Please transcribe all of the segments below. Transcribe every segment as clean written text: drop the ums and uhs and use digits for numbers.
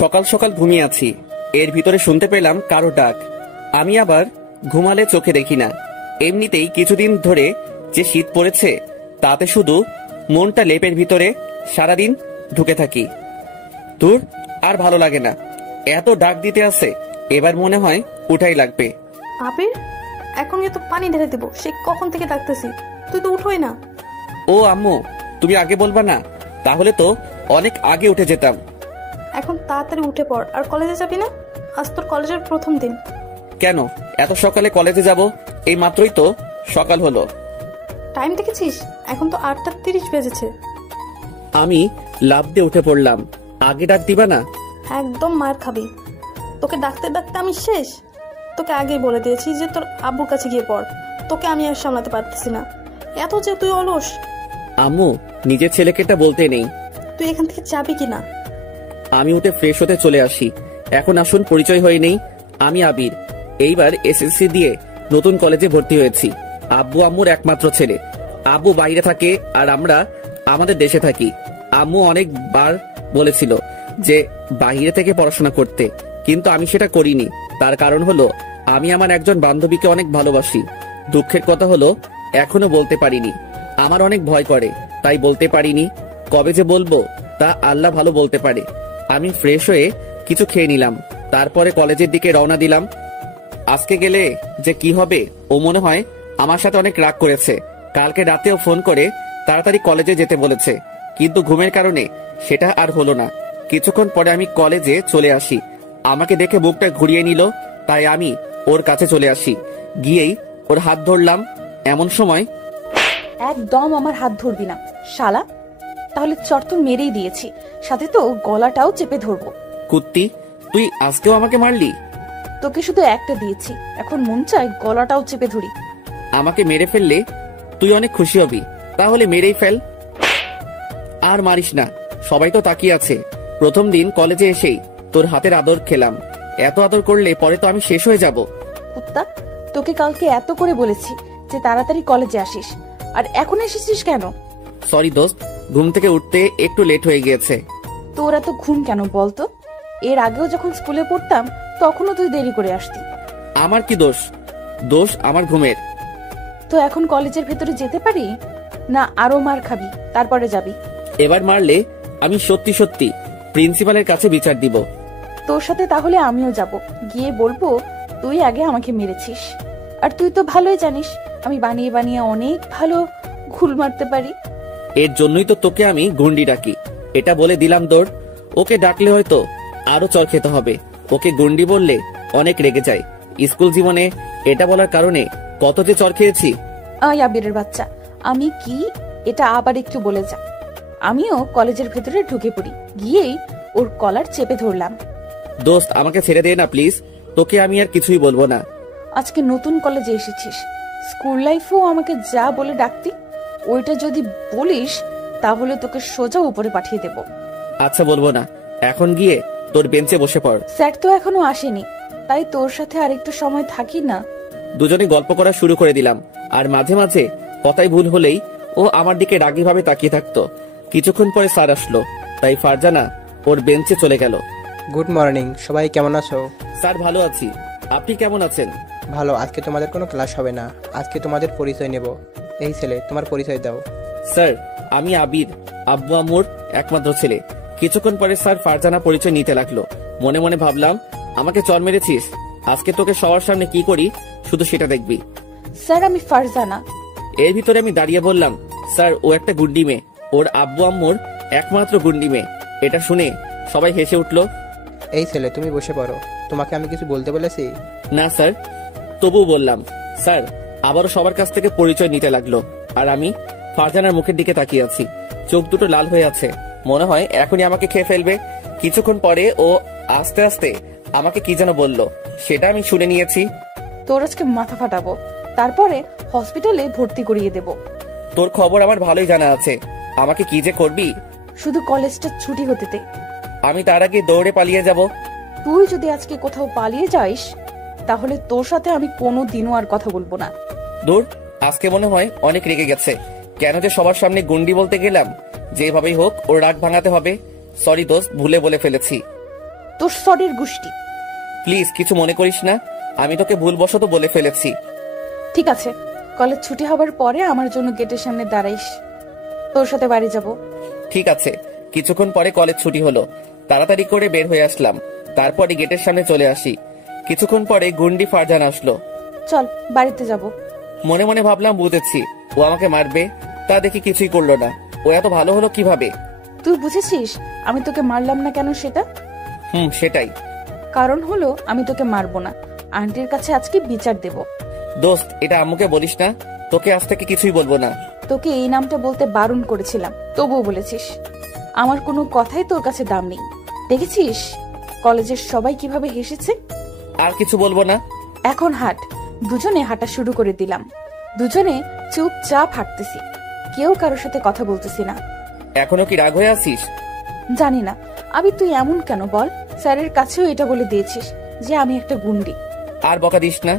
সকাল সকাল ঘুমিয়ে আছি, এর ভিতরে শুনতে পেলাম কারো ডাক। আমি আবার ঘুমালে চোখে দেখি না। এমনিতেই কিছুদিন ধরে যে শীত পড়েছে তাতে শুধু মনটা লেপের ভিতরে সারাদিন ঢুকে থাকি। দূর, আর ভালো লাগে না। এত ডাক দিতে আছে, এবার মনে হয় উঠাই লাগবে। আবির, এখন তো পানি ঢেলে দেবো, সে কখন থেকে ডাকতেছি, তুই তো উঠোই না। ও আম্মু, তুমি আগে বলবা না? তাহলে তো অনেক আগে উঠে যেতাম। এখন তাড়াতাড়ি উঠে পড়, আর কলেজে যাবি না? আজ তোর কলেজের প্রথম দিন। কেন এত সকালে কলেজে যাব? এই মাত্রই তো সকাল হলো। টাইম দেখেছিস? এখন তো 8:30 বেজেছে। আমি লাফ দিয়ে উঠে পড়লাম। আগে ডাক দিবা না? একদম মার খাবি। তোকে ডাকতে ডাকতে আমি শেষ। তোকে আগেই বলে দিয়েছি যে তোর আব্বুর কাছে গিয়ে পড়। তোকে আমি আর সামলাতে পারতেছি না, এত যে তুই অলস। আম্মু, নিজের ছেলেকে এটা বলতে নেই। তুই এখান থেকে যাবি কিনা? আমি উঠে ফ্রেশ হতে চলে আসি। এখন আসুন পরিচয় হয়ে নেই। আমি আবির, এইবার এসএসসি দিয়ে নতুন কলেজে ভর্তি হয়েছি। আব্বু আম্মুর একমাত্র ছেলে। আব্বু বাইরে থাকে আর আমরা আমাদের দেশে থাকি। আম্মু অনেকবার বলেছিল যে বাইরে থেকে পড়াশোনা করতে, কিন্তু আমি সেটা করিনি। তার কারণ হলো আমি আমার একজন বান্ধবীকে অনেক ভালোবাসি। দুঃখের কথা হলো এখনো বলতে পারিনি। আমার অনেক ভয় করে, তাই বলতে পারিনি। কবে যে বলবো তা আল্লাহ ভালো বলতে পারে। আমি ফ্রেশ হয়ে কিছু খেয়ে নিলাম, তারপরে কলেজের দিকে রওনা দিলাম। আজকে গেলে যে কি হবে, ও মনে হয় আমার সাথে অনেক রাগ করেছে। কালকে রাতেও ফোন করে তাড়াতাড়ি কলেজে যেতে বলেছে, কিন্তু ঘুমের কারণে সেটা আর হলো না। কিছুক্ষণ পরে আমি কলেজে চলে আসি। আমাকে দেখে বুকটা ঘুরিয়ে নিল, তাই আমি ওর কাছে চলে আসি। গিয়েই ওর হাত ধরলাম। এমন সময়, একদম আমার হাত ধরবি না শালা, তাহলে চট তো মেরেই দিয়েছি, সাথে তো গলাটাও চেপে ধরবো। কুত্তি, তুই আজকেও আমাকে মারলি? তোকে শুধু একটা দিয়েছি, এখন মন চায় গলাটাও চেপে ধরি। আমাকে মেরে ফেললে তুই অনেক খুশি হবি, তাহলে মেরেই ফেল। আর মারিস না, সবাই তো তাকিয়ে আছে। প্রথম দিন কলেজে এসেই তোর হাতের আদর খেলাম। এত আদর করলে পরে তো আমি শেষ হয়ে যাব। কুত্তা, তোকে কালকে এত করে বলেছি যে তাড়াতাড়ি কলেজে আসিস, আর এখন এসেছিস কেন? সরি দোস্ত, ঘুম থেকে উঠতে একটু লেট হয়ে গিয়েছে। তোর এত ঘুম কেন বলতো? এর আগেও যখন স্কুলে পড়তাম তখনও তুই দেরি করে আসতি। আমার কি দোষ? দোষ আমার ঘুমের। তো এখন কলেজের ভেতরে যেতে পারি না? আরো মার খাবি, তারপরে যাবি? এবার মারলে আমি সত্যি সত্যি প্রিন্সিপালের কাছে বিচার দিব। তোর সাথে তাহলে আমিও যাব, গিয়ে বলবো তুই আগে আমাকে মেরেছিস। আর তুই তো ভালোই জানিস আমি বানিয়ে বানিয়ে অনেক ভালো ঘুল মারতে পারি। এর জন্যই তো তোকে আমি গুন্ডি ডাকি। এটা বলে দিলাম দৌড়। ওকে ডাকলে হয়তো আরো চর খেতে হবে। ওকে গুন্ডি বললে অনেক রেগে যায়। স্কুল জীবনে এটা বলার কারণে কত যে চর খেয়েছি। আয় আবিরের বাচ্চা, আমি কি এটা আবার একটু বলে যা। আমিও কলেজের ভেতরে ঢুকে পড়ি, গিয়েই ওর কলার চেপে ধরলাম। দোস্ত, আমাকে ছেড়ে দে না প্লিজ। তোকে আমি আর কিছুই বলবো না। আজকে নতুন কলেজে এসেছিস, স্কুল লাইফেও আমাকে যা বলে ডাকতি, ওইটা যদি বলিস তাহলে তোকে সোজা উপরে পাঠিয়ে দেব। আচ্ছা, বলবো না। এখন গিয়ে তোর বেঞ্চে বসে পড়। স্যার তো এখনো আসেনি, তাই তোর সাথে আরেকটু সময় থাকি না? দুজনে গল্প করা শুরু করে দিলাম, আর মাঝে মাঝে কথাই ভুল হলেই ও আমার দিকে রাগী ভাবে তাকিয়ে থাকতো। কিছুক্ষণ পরে স্যার আসলো, তাই ফারজানা ওর বেঞ্চে চলে গেল। গুড মর্নিং, সবাই কেমন আছো? স্যার, ভালো আছি। আপনি কেমন আছেন? ভালো। আজকে তোমাদের কোনো ক্লাস হবে না, আজকে তোমাদের পরিচয় নেব। এই ছেলে, তোমার পরিচয় দাও। স্যার, আমি আবির, আব্বু আম্মুর একমাত্র ছেলে। কিছুক্ষণ পরে স্যার ফারজানা পরিচয় নিতে লাগলো। মনে মনে ভাবলাম, আমাকে চর মেরেছিস, আজকে তোকে সবার সামনে কি করি শুধু সেটা দেখবি। স্যার, আমি ফারজানা। এর ভিতরে আমি দাঁড়িয়ে বললাম, স্যার, ও একটা গুন্ডি মেয়ে, ওর আব্বু আম্মুর একমাত্র গুন্ডি মেয়ে। এটা শুনে সবাই হেসে উঠলো। এই ছেলে, তুমি বসে পড়ো। তোমাকে আমি কিছু বলতে বলেছি? না স্যার, তবুও বললাম। স্যার আবারও সবার কাছ থেকে পরিচয় নিতে লাগলো, আর আমি ফারজানার মুখের দিকে তাকিয়ে আছি। চোখ দুটো লাল হয়ে আছে, মনে হয় এখনই আমাকে খেয়ে ফেলবে। কিছুক্ষণ পরে ও আস্তে আস্তে আমাকে কি যেন বলল, সেটা আমি শুনে নিয়েছি। তোর আজকে মাথা ফাটাবো, তারপরে হসপিটালে ভর্তি করিয়ে দেব। তোর খবর আমার ভালোই জানা আছে, আমাকে কি যে করবি। শুধু কলেজটা ছুটি হতে দে, আমি তার আগে দৌড়ে পালিয়ে যাব। তুই যদি আজকে কোথাও পালিয়ে যাস তাহলে তোর সাথে আমি কোনো দিনও আর কথা বলবো না। দূর, আজকে মনে হয় অনেক রেগে গেছে। কেন যে সবার সামনে গুন্ডি বলতে গেলাম। যেভাবেই হোক ওর রাগ ভাঙাতে হবে। সরি দোস্ত, ভুলে বলে ফেলেছি। তোর সরের গুষ্টি। প্লিজ কিছু মনে করিস না, আমি তোকে ভুলবশত বলে ফেলেছি। ঠিক আছে, কলেজ ছুটি হবার পরে আমার জন্য গেটের সামনে দাঁড়াইস, তোর সাথে বাড়ি যাব। ঠিক আছে। কিছুক্ষণ পরে কলেজ ছুটি হলো, তাড়াতাড়ি করে বের হয়ে আসলাম। তারপরে গেটের সামনে চলে আসি। কিছুক্ষণ পরে গুন্ডি ফারজানা আসলো। চল বাড়িতে যাব। মনে মনে ভাবলাম বুঝেছি ও আমাকে মারবে, তা দেখি কিছুই করলো না। ও এত ভালো হলো কিভাবে? তুই বুঝেছিস আমি তোকে মারলাম না কেন সেটা? সেটাই। কারণ হলো আমি তোকে মারবো না, আন্টির কাছে আজকে বিচার দেব। দোস্ত, এটা আম্মুকে বলিস না, তোকে আজ থেকে কিছুই বলবো না। তোকে এই নামটা বলতে বারণ করেছিলাম, তবুও বলেছিস। আমার কোনো কথাই তোর কাছে দাম নেই। দেখেছিস কলেজের সবাই কিভাবে হেসেছে। আর কিছু বলবো না। এখন হাঁট। দুজনে হাঁটা শুরু করে দিলাম। দুজনে চুপচাপ হাঁটতেছি, কেউ কারোর সাথে কথা বলতেছি না। এখনো কি রাগ হয়ে আছিস? জানি না আবি তুই এমন কেন বল। স্যারের কাছেও এটা বলে দিয়েছিস যে আমি একটা গুন্ডি। আর বকা দিস না।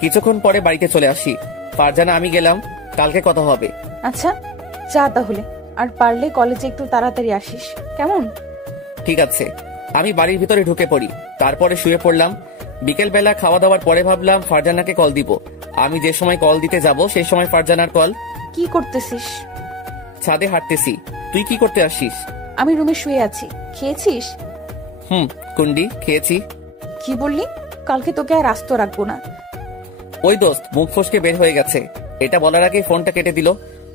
কিছুক্ষণ পরে বাড়িতে চলে আসি। ফারজানা, আমি গেলাম, কালকে কথা হবে। আচ্ছা যা তাহলে, আর পারলে কলেজে একটু তাড়াতাড়ি আসিস, কেমন? ঠিক আছে। আমি বাড়ির ভিতরে ঢুকে পড়ি, তারপরে শুয়ে পড়লাম। বিকেল বেলা খাওয়া দাওয়ার পরে ভাবলাম ফারজানাকে কল দিব। আমি যে সময় কল দিতে যাব সেই সময় ফারজানার কল। কি করতেছিস? ছাদে হাঁটতেছি। তুই কি করতে আসিস? আমি রুমে শুয়ে আছি। খেয়েছিস? কুন্ডি খেয়েছি। কি বললি? কালকে তোকে আর আস্ত রাখবো না। ওই দোস্ত মুখ ফসকে বের হয়ে গেছে। এটা বলার আগে ফোনটা কেটে দিল।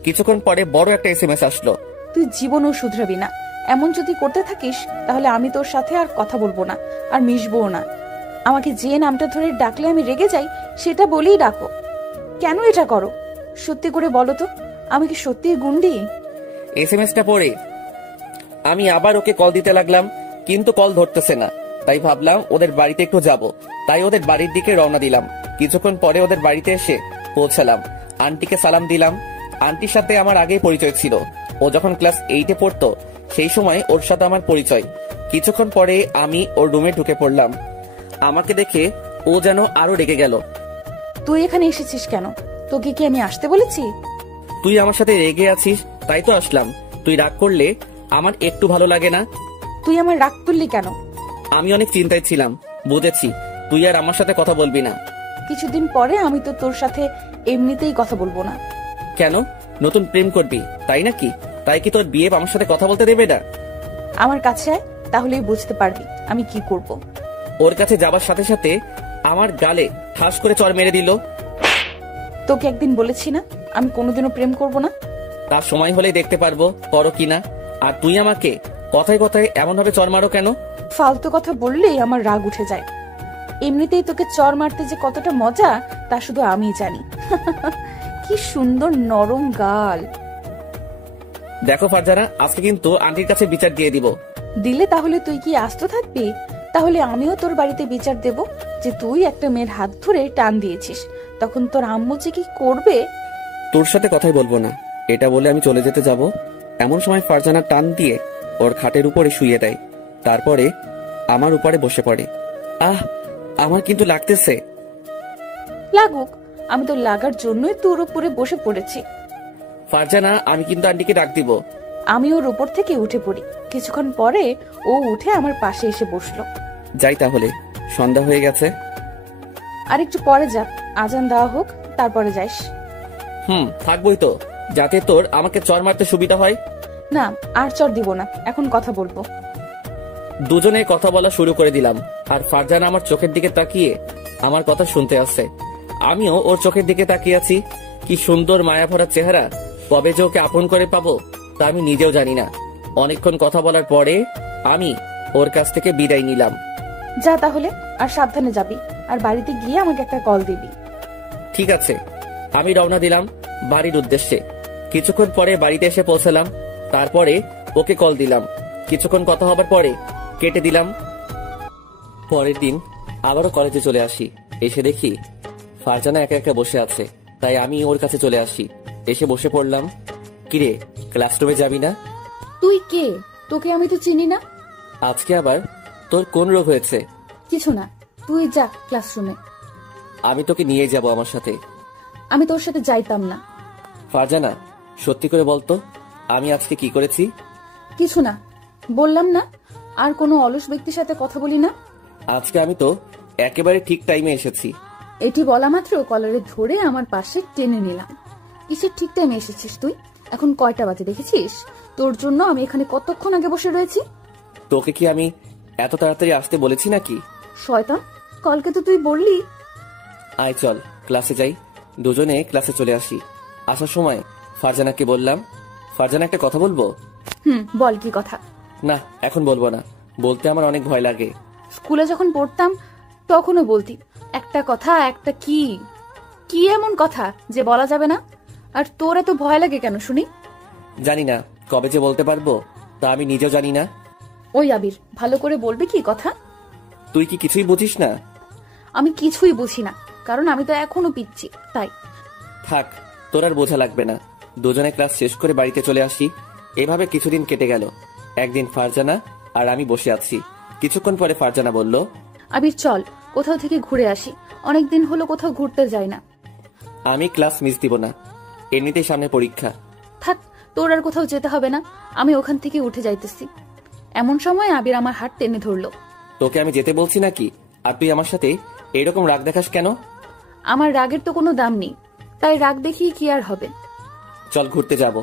কিছুক্ষণ পরে বড় একটা SMS আসলো। তুই জীবনও শুধরাবি না। এমন যদি করতে থাকিস তাহলে আমি তোর সাথে আর কথা বলবো না, আর মিশবো না। আমাকে যে নামটা ধরে ডাকলে আমি রেগে যাই সেটা বলেই ডাকো। কেন এটা করো? সত্যি করে বলো তো, আমি কি সত্যিই গুন্ডি? SMS-টা পড়ে আমি আবার ওকে কল দিতে লাগলাম, কিন্তু কল ধরতেছে না। তাই ভাবলাম ওদের বাড়িতে একটু যাব। তাই ওদের বাড়ির দিকে রওনা দিলাম। কিছুক্ষণ পরে ওদের বাড়িতে এসে পৌঁছালাম। আন্টিকে সালাম দিলাম। আন্টির সাথে আমার আগেই পরিচয় ছিল। ও যখন ক্লাস 8-এ পড়তো সেই সময় ওর সাথে আমার পরিচয়। কিছুক্ষণ পরে আমি ওর রুমে ঢুকে পড়লাম। আমাকে দেখে ও যেন আরো রেগে গেল। তুই এখানে এসেছিস কেন? তোকে কি আমি আসতে বলেছি? তুই আমার সাথে রেগে আছিস তাই তো আসলাম। তুই রাগ করলে আমার একটু ভালো লাগে না। তুই আমার রাগ তুললি কেন? আমি অনেক চিন্তায় ছিলাম। বুঝেছি তুই আর আমার সাথে কথা বলবি না। কিছুদিন পরে আমি তো তোর সাথে এমনিতেই কথা বলবো না। কেন? নতুন প্রেম করবি তাই নাকি? তাই কি তোর বিয়ে আমার সাথে কথা বলতে দেবে না? আমার কাছে আয়, তাহলেই বুঝতে পারবি আমি কি করব। ওর কাছে যাবার সাথে সাথে আমার গালে ঠাস করে চড় মেরে দিল। তোকে একদিন বলেছি না আমি কোনোদিনও প্রেম করব না? তার সময় হলেই দেখতে পারবো করো কিনা। আর তুই আমাকে কথায় কথায় এমন ভাবে চড় মারো কেন? ফালতু কথা বললেই আমার রাগ উঠে যায়। এমনিতেই তোকে চড় মারতে যে কতটা মজা তা শুধু আমিই জানি। কি সুন্দর নরম গাল। দেখো ফারজানা, আজকে কিন্তু আন্টির কাছে বিচার দিয়ে দিব। দিলে তাহলে তুই কি আস্ত থাকবি? তাহলে আমিও তোর বাড়িতে বিচার দেব যে তুই একটা মেয়ের হাত ধরে টান দিয়েছিস। তখন তোর আম্মু যে কি করবে। তোর সাথে কথাই বলবো না, এটা বলে আমি চলে যেতে যাব। এমন সময় ফারজানা টান দিয়ে ওর খাটের উপরে শুইয়ে দেয়। তারপরে আমার উপরে বসে পড়ে। আমার কিন্তু লাগতেছে। লাগুক, আমি তো লাগার জন্যই তোর উপরে বসে পড়েছি। ফারজানা, আমি কিন্তু আন্টিকে ডাক দিব। আমি ওর উপর থেকে উঠে পড়ি। কিছুক্ষণ পরে ও উঠে আমার পাশে এসে বসলো। যাই তাহলে, সন্ধ্যা হয়ে গেছে। আর একটু পরে যা, আজান দেওয়া হোক তারপরে যাইস। থাকবোই তো, যাতে তোর আমাকে চড় মারতে সুবিধা হয়। না, আর চড় দিব না, এখন কথা বলবো। দুজনে কথা বলা শুরু করে দিলাম। আর ফারজানা আমার চোখের দিকে তাকিয়ে আমার কথা শুনতে আসছে। আমিও ওর চোখের দিকে তাকিয়ে আছি। কি সুন্দর মায়া ভরা চেহারা। কবে যে ওকে আপন করে পাবো তা আমি নিজেও জানি না। অনেকক্ষণ কথা বলার পরে আমি ওর কাছ থেকে বিদায় নিলাম। যা তাহলে, আর সাবধানে যাবি, আর বাড়িতে গিয়ে আমাকে একটা কল দিবি। ঠিক আছে। আমি রওনা দিলাম বাড়ির উদ্দেশ্যে। কিছুক্ষণ পরে বাড়িতে এসে পৌঁছালাম। তারপরে ওকে কল দিলাম। কিছুক্ষণ কথা হবার পরে কেটে দিলাম। পরের দিন আবারও কলেজে চলে আসি। এসে দেখি ফারজানা একা একা বসে আছে। তাই আমি ওর কাছে চলে আসি। এসে বসে পড়লাম। কিরে, ক্লাসরুমে যাবি না? তুই কে? তোকে আমি তো চিনি না। আজকে আবার তোর কোন রোগ হয়েছে? কিছু না, তুই যা ক্লাসরুমে। আমি তোকে নিয়ে যাব আমার সাথে। আমি তোর সাথে যাইতাম না। ফারজানা, সত্যি করে বলতো, আমি আজকে কি করেছি? কিছু না, বললাম না আর কোনো অলস ব্যক্তির সাথে কথা বলি না। আজকে আমি তো একেবারে ঠিক টাইমে এসেছি। এটি বলা মাত্র কলারে ধরে আমার পাশে টেনে নিলাম। কিসের ঠিক টাইমে এসেছিস তুই? এখন কয়টা বাজে দেখেছিস? তোর জন্য আমি এখানে কতক্ষণ আগে বসে রয়েছি। তোকে কি আমি এত তাড়াতাড়ি আসতে বলেছি নাকি? শয়তান, কালকে তো তুই বললি। আয় চল ক্লাসে যাই। দুজনে ক্লাসে চলে আসি। আসার সময় ফারজানাকে বললাম, ফারজানা একটা কথা বলবো। বল কি কথা? না এখন বলবো না, বলতে আমার অনেক ভয় লাগে। স্কুলে যখন পড়তাম তখনও বলতি একটা কথা, একটা কি কি এমন কথা যে বলা যাবে না? আর তোর এত ভয় লাগে কেন শুনি? জানি না কবে যে বলতে পারবো, তা আমি নিজেও জানি না। ওই আবির, ভালো করে বলবি কি কথা? তুই কি কিছুই বুঝিস না? আমি কিছুই বুঝি না, কারণ আমি তো এখনো পিচ্ছি তাই। থাক, তোর আর বোঝা লাগবে না। দুজনে ক্লাস শেষ করে বাড়িতে চলে আসি। এভাবে কিছুদিন কেটে গেল। একদিন ফারজানা আর আমি বসে আছি। কিছুক্ষণ পরে ফারজানা বলল, আবির চল কোথাও থেকে ঘুরে আসি, অনেকদিন হলো কোথাও ঘুরতে যাই না। আমি ক্লাস মিস দিব না, এমনিতেই সামনে পরীক্ষা। থাক, তোর আর কোথাও যেতে হবে না, আমি ওখান থেকে উঠে যাইতেছি। এমন সময় আবির আমার হাত টেনে ধরলো। তোকে আমি যেতে বলছি নাকি, আর তুই আমার সাথে এরকম রাগ দেখাস কেন? আমার রাগের তো কোনো দাম নেই, তাই রাগ দেখিয়ে কি আর হবে? চল ঘুরতে যাব।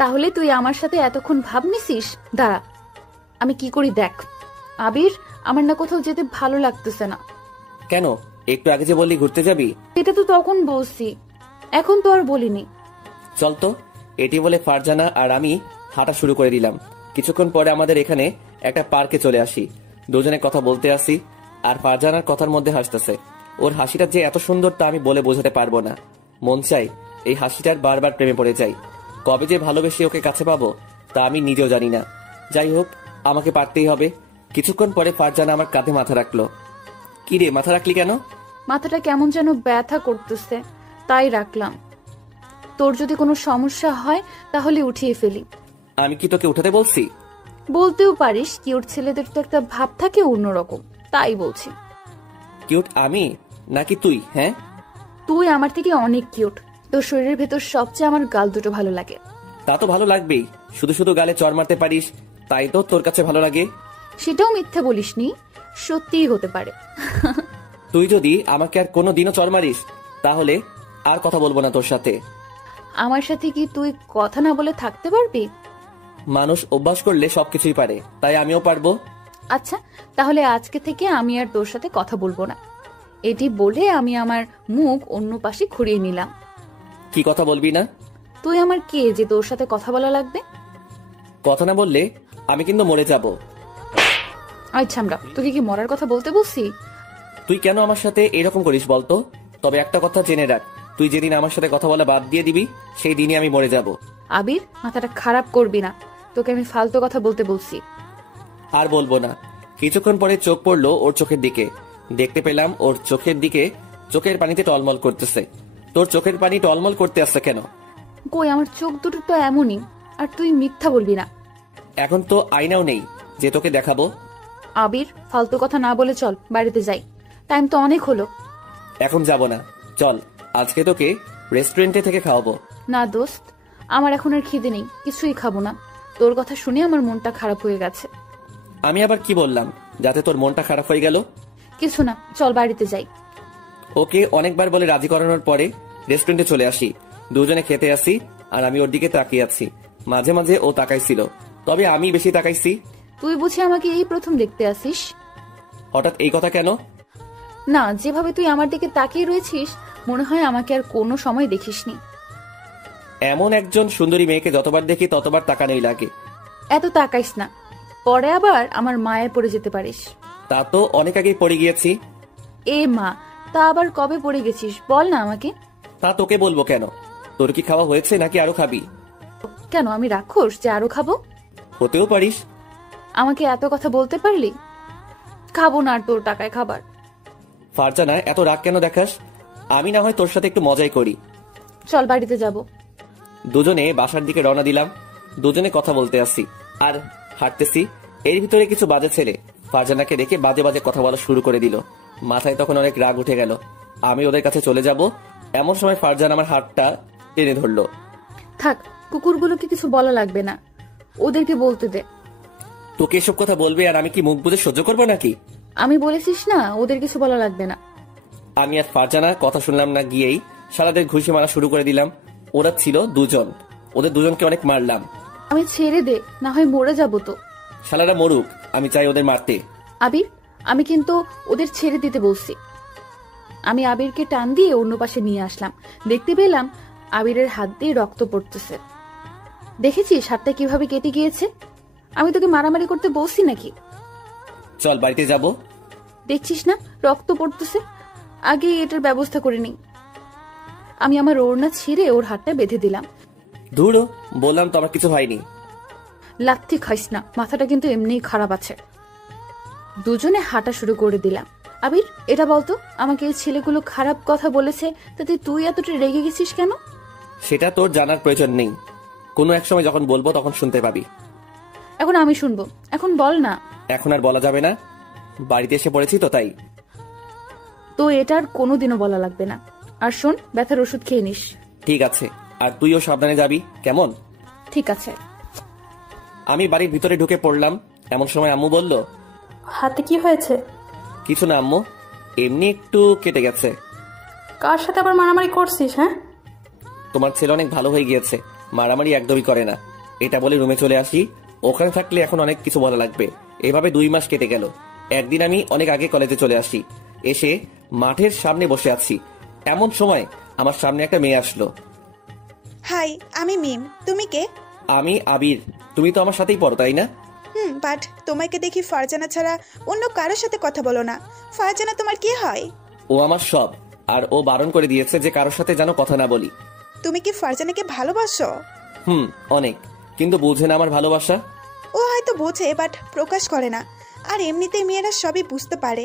তাহলে তুই আমার সাথে এতক্ষণ ভাব নিছিস? দাঁড়া, আমি কি করি দেখ। আবির, আমার না কোথাও যেতে ভালো লাগতেছে না। কেন? একটু আগে যে বললি ঘুরতে যাবি। এটা তো তখন বলছি, এখন তো আর বলিনি। চল তো। এটি বলে ফারজানা আর আমি হাঁটা শুরু করে দিলাম। কিছুক্ষণ পরে আমাদের এখানে একটা পার্কে চলে আসি। দুজনে কথা বলতে আসি, আর ফারজানার কথার মধ্যে হাসতেছে। ওর হাসিটা যে এত সুন্দর তা আমি বলে বোঝাতে পারবো না। মন চাই এই হাসিটার বারবার প্রেমে পড়ে যাই। কবে যে ভালোবেসে ওকে কাছে পাবো তা আমি নিজেও জানি না। যাই হোক, আমাকে পারতেই হবে। কিছুক্ষণ পরে ফারজানা আমার কাঁধে মাথা রাখলো। কি রে, মাথা রাখলি কেন? মাথাটা কেমন যেন ব্যথা করতেছে, তাই রাখলাম। তোর যদি কোনো সমস্যা হয় তাহলে উঠিয়ে ফেলি। আমি কি তোকে উঠাতে বলছি? বলতেও পারিস, কিউট ছেলেদের তো একটা ভাব থাকে অন্যরকম, তাই বলছি। কিউট আমি নাকি তুই? হ্যাঁ, তুই আমার থেকে অনেক কিউট। তোর শরীরের ভেতর সবচেয়ে আমার গাল দুটো ভালো লাগে। তা তো ভালো লাগবেই। শুধু শুধু গালে চড় মারতে পারিস, তাই তো তোর কাছে ভালো লাগে। সেটাও মিথ্যা বলিসনি, সত্যিই হতে পারে। তুই যদি আমাকে আর কোনো দিনও চড় মারিস তাহলে আর কথা বলবো না তোর সাথে। আমার সাথে কি তুই কথা না বলে থাকতে পারবি? মানুষ অভ্যাস করলে সবকিছুই পারে, তাই আমিও পারবো। আচ্ছা, তাহলে আজকে থেকে আমি আর তোর সাথে কথা বলবো না। এটি বলে আমি আমার মুখ অন্য পাশে ঘুরিয়ে নিলাম। কি কথা বলবি না? তুই আমার কে যে তোর সাথে কথা বলা লাগবে? কথা না বললে আমি কিন্তু মরে যাব। আচ্ছা, আমরা তোকে কি মরার কথা বলতে বলছি? তুই কেন আমার সাথে এরকম করিস বলতো? তবে একটা কথা জেনে রাখ, তুই যেদিন আমার সাথে কথা বলা বাদ দিয়ে দিবি সেই দিনই আমি মরে যাব। আবির, মাথাটা খারাপ করবি না, তোকে আমি ফালতু কথা বলতে বলছি। আর বলবো না। কিছুক্ষণ পরে চোখ পড়লো ওর চোখের দিকে। দেখতে পেলাম ওর চোখের দিকে চোখের পানিতে টলমল করতেছে। তোর চোখের পানি টলমল করতে আসছে কেন? কই, আমার চোখ দুটো তো এমনই। আর তুই মিথ্যা বলবি না। এখন তো আয়নাও নেই যে তোকে দেখাবো। আবির, ফালতু কথা না বলে চল বাড়িতে যাই, টাইম তো অনেক হলো। এখন যাব না, চল আজকে তোকে রেস্টুরেন্টে থেকে খাওয়াবো। না দোস্ত, আমার এখন আর খিদে নেই, কিছুই খাবো না। তোর কথা শুনে আমার মনটা খারাপ হয়ে গেছে। আমি আবার কি বললাম যাতে তোর মনটা খারাপ হয়ে গেল? কিছু না, চল বাড়িতে যাই। ওকে অনেকবার বলে রাজি করানোর পরে রেস্টুরেন্টে চলে আসি। দুজনে খেতে আসি আর আমি ওর দিকে তাকিয়ে আছি। মাঝে মাঝে ও তাকাইছিল, তবে আমি বেশি তাকাইছি। তুই বুঝি আমাকে এই প্রথম দেখতে আসিস? হঠাৎ এই কথা কেন? না, যেভাবে তুই আমার দিকে তাকিয়ে রয়েছিস মনে হয় আমাকে আর কোনো সময় দেখিসনি। এমন একজন সুন্দরী মেয়েকে যতবার দেখি ততবার তাকানোই লাগে। এত তাকাইস না, পরে আবার আমার মায়ের পড়ে যেতে পারিস। তা তো অনেক আগেই পড়ে গিয়েছি। এ মা, তা আবার কবে পড়ে গেছিস বল না আমাকে। তা তোকে বলবো কেন? তোর কি খাওয়া হয়েছে নাকি আরো খাবি? কেন, আমি রাক্ষস যে আরো খাবো? হতেও পারিস। আমাকে এত কথা বলতে পারলি? খাবো না আর তোর টাকায় খাবার। ফারজানা, এত রাগ কেন দেখাস? আমি না হয় তোর সাথে একটু মজাই করি। চল বাড়িতে যাব। দুজনে বাসার দিকে রওনা দিলাম। দুজনে কথা বলতে আসি আর হাঁটতেছি। এর ভিতরে কিছু বাজে ছেলে ফারজানাকে দেখে বাজে বাজে কথা বলা শুরু করে দিল। মাথায় তখন অনেক রাগ উঠে গেল। আমি ওদের কাছে চলে যাব, এমন সময় ফারজানা আমার হাতটা টেনে ধরলো। থাক, কুকুরগুলোকে কিছু বলা লাগবে না, ওদেরকে বলতে দে। তোকে এসব কথা বলবে আর আমি কি মুখ বুজে সহ্য করবো নাকি? আমি বলেছিস না, ওদের কিছু বলা লাগবে না। আমি আর ফারজানা কথা শুনলাম না, গিয়েই শালাদের ঘুষি মারা শুরু করে দিলাম। ওরা ছিল দুজন, ওদের দুজনকে অনেক মারলাম। আমি ছেড়ে দে, না হয় মরে যাবো তো। শালারা মরুক, আমি চাই ওদের মারতে। আবির, আমি কিন্তু ওদের ছেড়ে দিতে বলছি। আমি আবিরকে টান দিয়ে অন্য পাশে নিয়ে আসলাম। দেখতে পেলাম আবিরের হাত দিয়ে রক্ত পড়তেছে। দেখেছিস হাতটা কিভাবে কেটে গিয়েছে? আমি তোকে মারামারি করতে বলছি নাকি? চল বাড়িতে যাব। দেখছিস না রক্ত পড়তেছে, আগে এটার ব্যবস্থা করে নিই। আমি আমার ওড়না ছিঁড়ে ওর হাতটা বেঁধে দিলাম। ধুরো, বললাম তো আমার কিছু হয়নি। লাথি খাইস না, মাথাটা কিন্তু এমনিই খারাপ আছে। দুজনে হাঁটা শুরু করে দিলাম। আবির, এটা বলতো, আমাকে এই ছেলেগুলো খারাপ কথা বলেছে, তাতে তুই এতটা রেগে গেছিস কেন? সেটা তোর জানার প্রয়োজন নেই, কোনো এক সময় যখন বলবো তখন শুনতে পাবি। এখন আমি শুনবো, এখন বল না। এখন আর বলা যাবে না, বাড়িতে এসে পড়েছি তো তাই। তো এটা আর কোনোদিনও বলা লাগবে না। আর শোন, ব্যথার ওষুধ খেয়ে নিস। ঠিক আছে, আর তুইও সাবধানে যাবি, কেমন? ঠিক আছে। আমি বাড়ির ভিতরে ঢুকে পড়লাম, এমন সময় আম্মু বলল, হাতে কি হয়েছে? কিছু না আম্মু, এমনি একটু কেটে গেছে। কার সাথে আবার মারামারি করছিস? হ্যাঁ, তোমার ছেলে অনেক ভালো হয়ে গিয়েছে, মারামারি একদমই করে না। এটা বলে রুমে চলে আসি। ওখানে থাকলে এখন অনেক কিছু বলা লাগবে। এভাবে 2 মাস কেটে গেল। একদিন আমি অনেক আগে কলেজে চলে আসি, এসে মাঠের সামনে বসে আছি। এমন সময় আমার সামনে একটা মেয়ে আসলো। হাই, আমি মিম। তুমি কে? আমি আবির। তুমি তো আমার সাথেই পড়ো, তাই না? বাট তোমাকে দেখি ফারজানা ছাড়া অন্য কারোর সাথে কথা বলো না। ফারজানা তোমার কি হয়? ও আমার সব, আর ও বারণ করে দিয়েছে যে কারোর সাথে যেন কথা না বলি। তুমি কি ফারজানাকে ভালোবাসো? অনেক, কিন্তু বুঝে না আমার ভালোবাসা। ও হয়তো বোঝে, বাট প্রকাশ করে না। আর এমনিতেই মেয়েরা সবই বুঝতে পারে।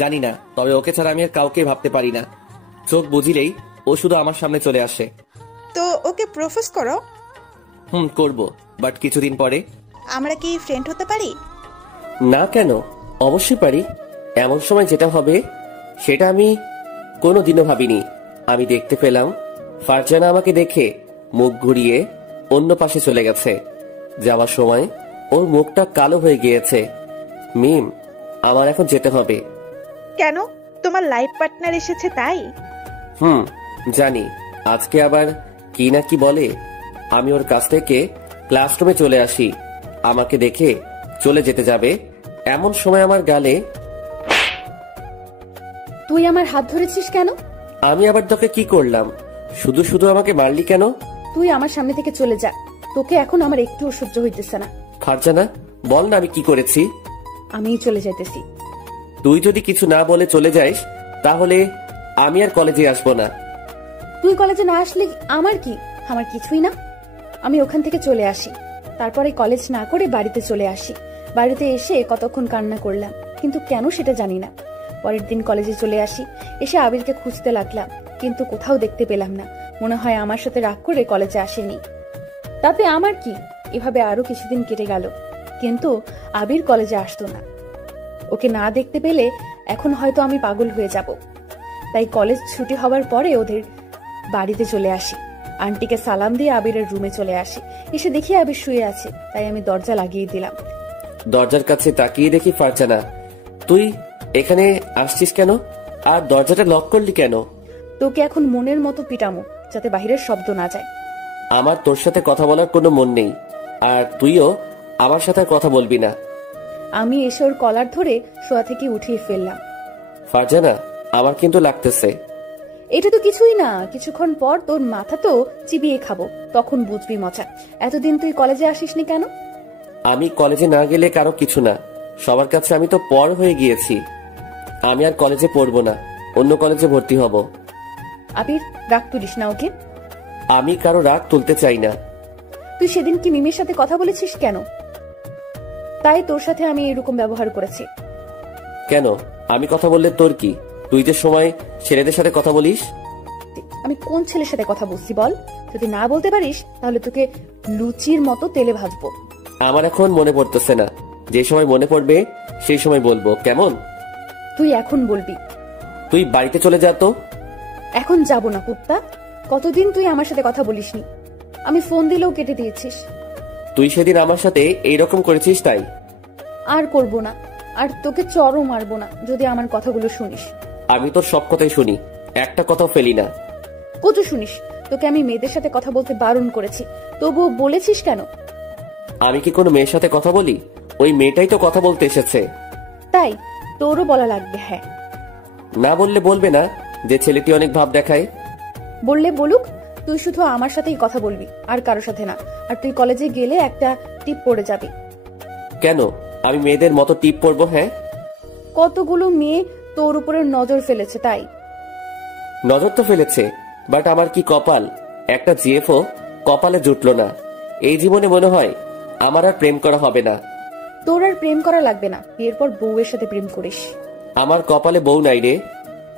জানি না, তবে ওকে ছাড়া আমি আর কাউকে ভাবতে পারি না। চোখ বুঝিলেই ও শুধু আমার সামনে চলে আসে। তো ওকে প্রপোজ করো। করব, বাট কিছুদিন পরে। আমরা কি ফ্রেন্ড হতে পারি? না কেন, অবশ্যই পারি। এমন সময় যেটা হবে সেটা আমি কোনোদিনও ভাবিনি। আমি দেখতে পেলাম ফারজানা আমাকে দেখে মুখ ঘুরিয়ে অন্য পাশে চলে গেছে। যাওয়ার সময় ওর মুখটা কালো হয়ে গিয়েছে। মিম, আমার এখন যেতে হবে। কেন? তোমার লাইফ পার্টনার এসেছে তাই? জানি, আজকে আবার কি না কি বলে। আমি ওর কাছ থেকে ক্লাসরুমে চলে আসি। আমাকে দেখে চলে যেতে যাবে, এমন সময় আমার গালে। তুই আমার হাত ধরেছিস কেন? আমি আবার তোকে কি করলাম? শুধু শুধু আমাকে মারলি কেন? তুই আমার সামনে থেকে চলে যা, তোকে এখন আমার একটুও সহ্য হইতেছে না। ফারজানা, বল না আমি কি করেছি? আমিই চলে যাইতেছি। তুই যদি কিছু না বলে চলে যাস তাহলে আমি আর কলেজে আসবো না। তুই কলেজে না আসলে আমার কি? আমার কিছুই না। আমি ওখান থেকে চলে আসি, তারপরে কলেজ না করে বাড়িতে চলে আসি। বাড়িতে এসে কতক্ষণ কান্না করলাম, কিন্তু কেন সেটা জানি না। পরের দিন কলেজে চলে আসি, এসে আবিরকে খুঁজতে লাগলাম, কিন্তু কোথাও দেখতে পেলাম না। মনে হয় আমার সাথে রাগ করে কলেজে আসেনি। তাতে আমার কি? এভাবে আরো কিছুদিন কেটে গেল, কিন্তু আবির কলেজে আসতো না। ওকে না দেখতে পেলে এখন হয়তো আমি পাগল হয়ে যাব। তাই কলেজ ছুটি হওয়ার পরে ওদের বাড়িতে চলে আসি। আন্টিকে সালাম দিয়ে আবিরের রুমে চলে আসি। এসে দেখি আবির শুয়ে আছে, তাই আমি দরজা লাগিয়ে দিলাম। দরজার কাছে তাকিয়ে দেখি ফারজানা, তুই এখানে আসছিস কেন? আর দরজাটা লক করলি কেন? তোকে এখন মনের মতো পিটামো, যাতে বাহিরের শব্দ না যায়। আমার তোর সাথে কথা বলার কোনো মন নেই, আর তুইও আমার সাথে কথা বলবি না। আমি এসে ওর কলার ধরে শোয়া থেকে উঠিয়ে ফেললাম। ফারজানা, আমার কিন্তু লাগতেছে। এটা তো কিছুই না, কিছুক্ষণ পর তোর মাথা তো চিবিয়ে খাবো, তখন বুঝবি মজা। এতদিন তুই কলেজে আসিসনি কেন? আমি কলেজে না গেলে কারো কিছু না, সবার কাছে আমি তো পর হয়ে গিয়েছি। আমি আর কলেজে পড়বো না, অন্য কলেজে ভর্তি হব। আবির, রাগ তুলিস না ওকে। আমি কারো রাগ তুলতে চাই না। তুই সেদিন কি মিমের সাথে কথা বলেছিস কেন? তাই তোর সাথে আমি এরকম ব্যবহার করেছি। কেন? আমি কথা বললে তোর কি? তুই যে সময় ছেলেদের সাথে কথা বলিস। আমি কোন ছেলের সাথে কথা বলছি বল? যদি না বলতে পারিস তাহলে তোকে লুচির মতো তেলে ভাজবো। আমার এখন মনে পড়তেছে না, যে সময় মনে পড়বে সেই সময় বলবো, কেমন? তুই এখন বলবি। তুই বাড়িতে চলে যা তো। এখন যাব না কুত্তা। কতদিন তুই আমার সাথে কথা বলিসনি? আমি ফোন দিলেও কেটে দিয়েছিস। তুই সেদিন আমার সাথে এইরকম করেছিস তাই। আর করব না, আর তোকে চরও মারবো না যদি আমার কথাগুলো শুনিস। আমি তোর সব কথাই শুনি, একটা কথাও ফেলি না। কত শুনিস? তোকে আমি মেয়েদের সাথে কথা বলতে বারণ করেছি, তবুও বলেছিস কেন? আমি কি কোনো মেয়ের সাথে কথা বলি? ওই মেয়েটাই তো কথা বলতে এসেছে। তাই তোরও বলা লাগবে? হ্যাঁ। না বললে বলবে না যে ছেলেটি অনেক ভাব দেখায়? বললে বলুক, তুই শুধু আমার সাথেই কথা বলবি, আর কারোর সাথে না। আর তুই কলেজে গেলে একটা টিপ পড়ে যাবি। কেন আমি মেয়েদের মতো টিপ পরবো? হ্যাঁ, কতগুলো মেয়ে তোর উপরে নজর ফেলেছে তাই। নজর তো ফেলেছে, বাট আমার কি কপাল, একটা জিএফও কপালে জুটলো না। এই জীবনে মনে হয় আমার আর প্রেম করা হবে না। তোর আর প্রেম করা লাগবে না, বিয়ের পর বউয়ের সাথে প্রেম করিস। আমার কপালে বউ নাই রে।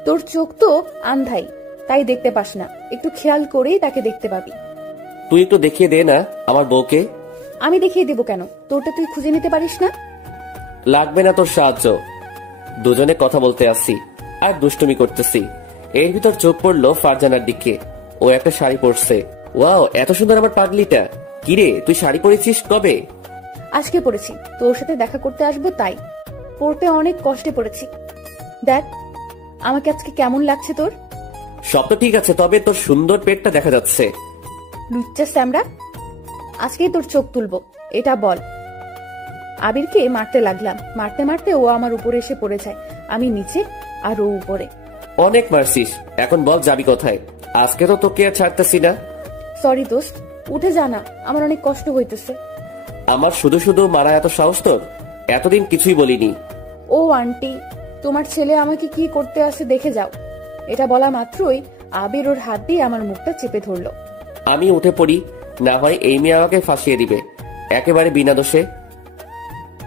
তোর চোখ তো আন্ধাই, তাই দেখতে পাস না। একটু খেয়াল করেই তাকে দেখতে পাবি। তুই একটু দেখিয়ে দে না আমার বউকে। আমি দেখিয়ে দেবো কেন? তোরটা তুই খুঁজে নিতে পারিস না? লাগবে না তোর সাহায্য। দুজনে কথা বলতে আসছি আর দুষ্টুমি করতেছি। এর ভিতর চোখ পড়লো ফারজানার দিকে। ও একটা শাড়ি পরছে। ওয়াও, এত সুন্দর আমার পাগলিটা। কিরে, তুই শাড়ি পরেছিস কবে? আজকে পড়েছি, তোর সাথে দেখা করতে আসবো তাই। পড়তে অনেক কষ্টে পড়েছি। দেখ আমাকে আজকে কেমন লাগছে তোর। সব তো ঠিক আছে, তবে তোর সুন্দর পেটটা দেখা যাচ্ছে। লুচ্চা স্যামরা, আজকেই তোর চোখ তুলবো, এটা বল। আবিরকে মারতে লাগলাম, মারতে মারতে ও আমার উপরে এসে পড়ে যায়। আমি নিচে আর ও উপরে। অনেক মারছিস, এখন বল যাবি কোথায়? আজকে তো তোকে আর ছাড়তেছি না। সরি দোস্ত, উঠে যা না, আমার অনেক কষ্ট হইতেছে। আমার শুধু শুধু মারা এত সাহস তোর? এতদিন কিছুই বলিনি। ও আন্টি, তোমার ছেলে আমাকে কি করতে আসে দেখে যাও। এটা বলা মাত্রই আবির ওর হাত দিয়ে আমার মুখটা চেপে ধরলো। আমি উঠে পড়ি, না হয় এই মেয়ে আমাকে ফাঁসিয়ে দিবে একেবারে বিনা দোষে।